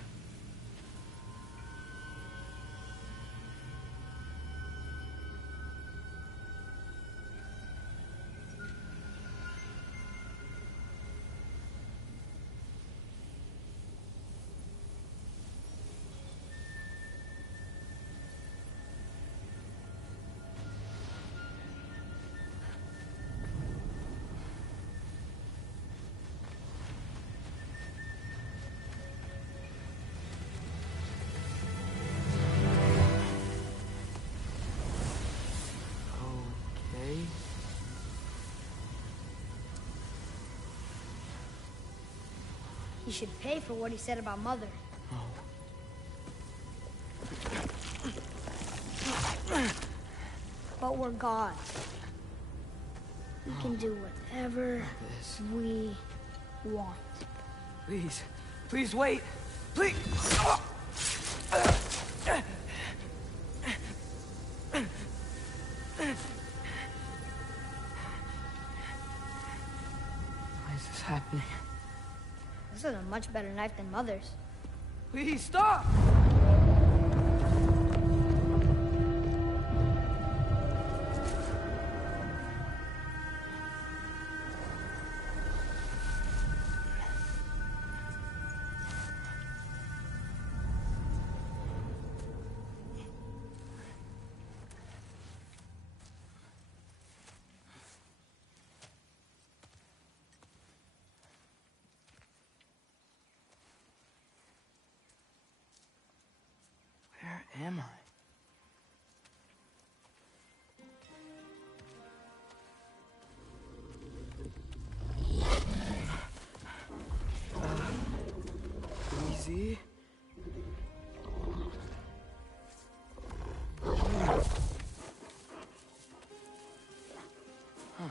He should pay for what he said about Mother. But we're gods. We can do whatever we want. Please. Please wait. Please. Why is this happening? This is a much better knife than Mother's. Please stop! Where am I? Easy. Huh.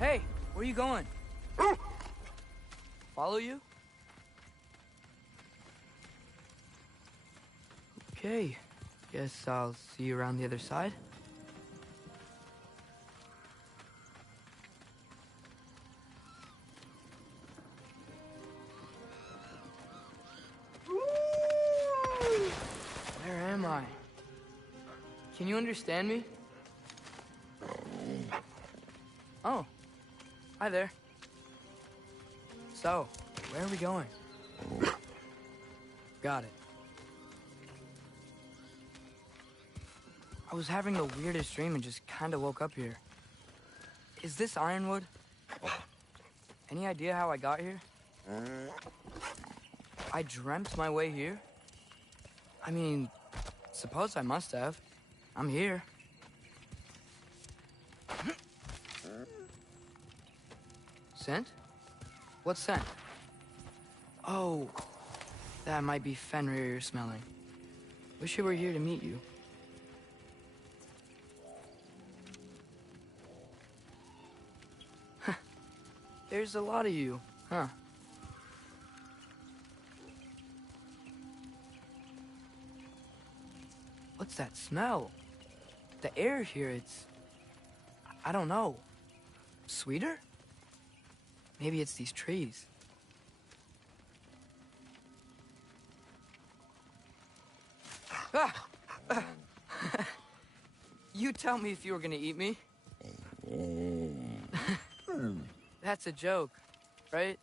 Hey, where are you going? Follow you? Okay, guess I'll see you around the other side. Where am I? Can you understand me? Oh, hi there. So, where are we going? Got it. I was having the weirdest dream and just kind of woke up here. Is this Ironwood? Any idea how I got here? I dreamt my way here? I mean, suppose I must have. I'm here. Scent? What scent? Oh, that might be Fenrir you're smelling. Wish you were here to meet you. There's a lot of you, huh? What's that smell? The air here, I don't know. Sweeter? Maybe it's these trees. Ah! You tell me if you were gonna eat me. That's a joke, right?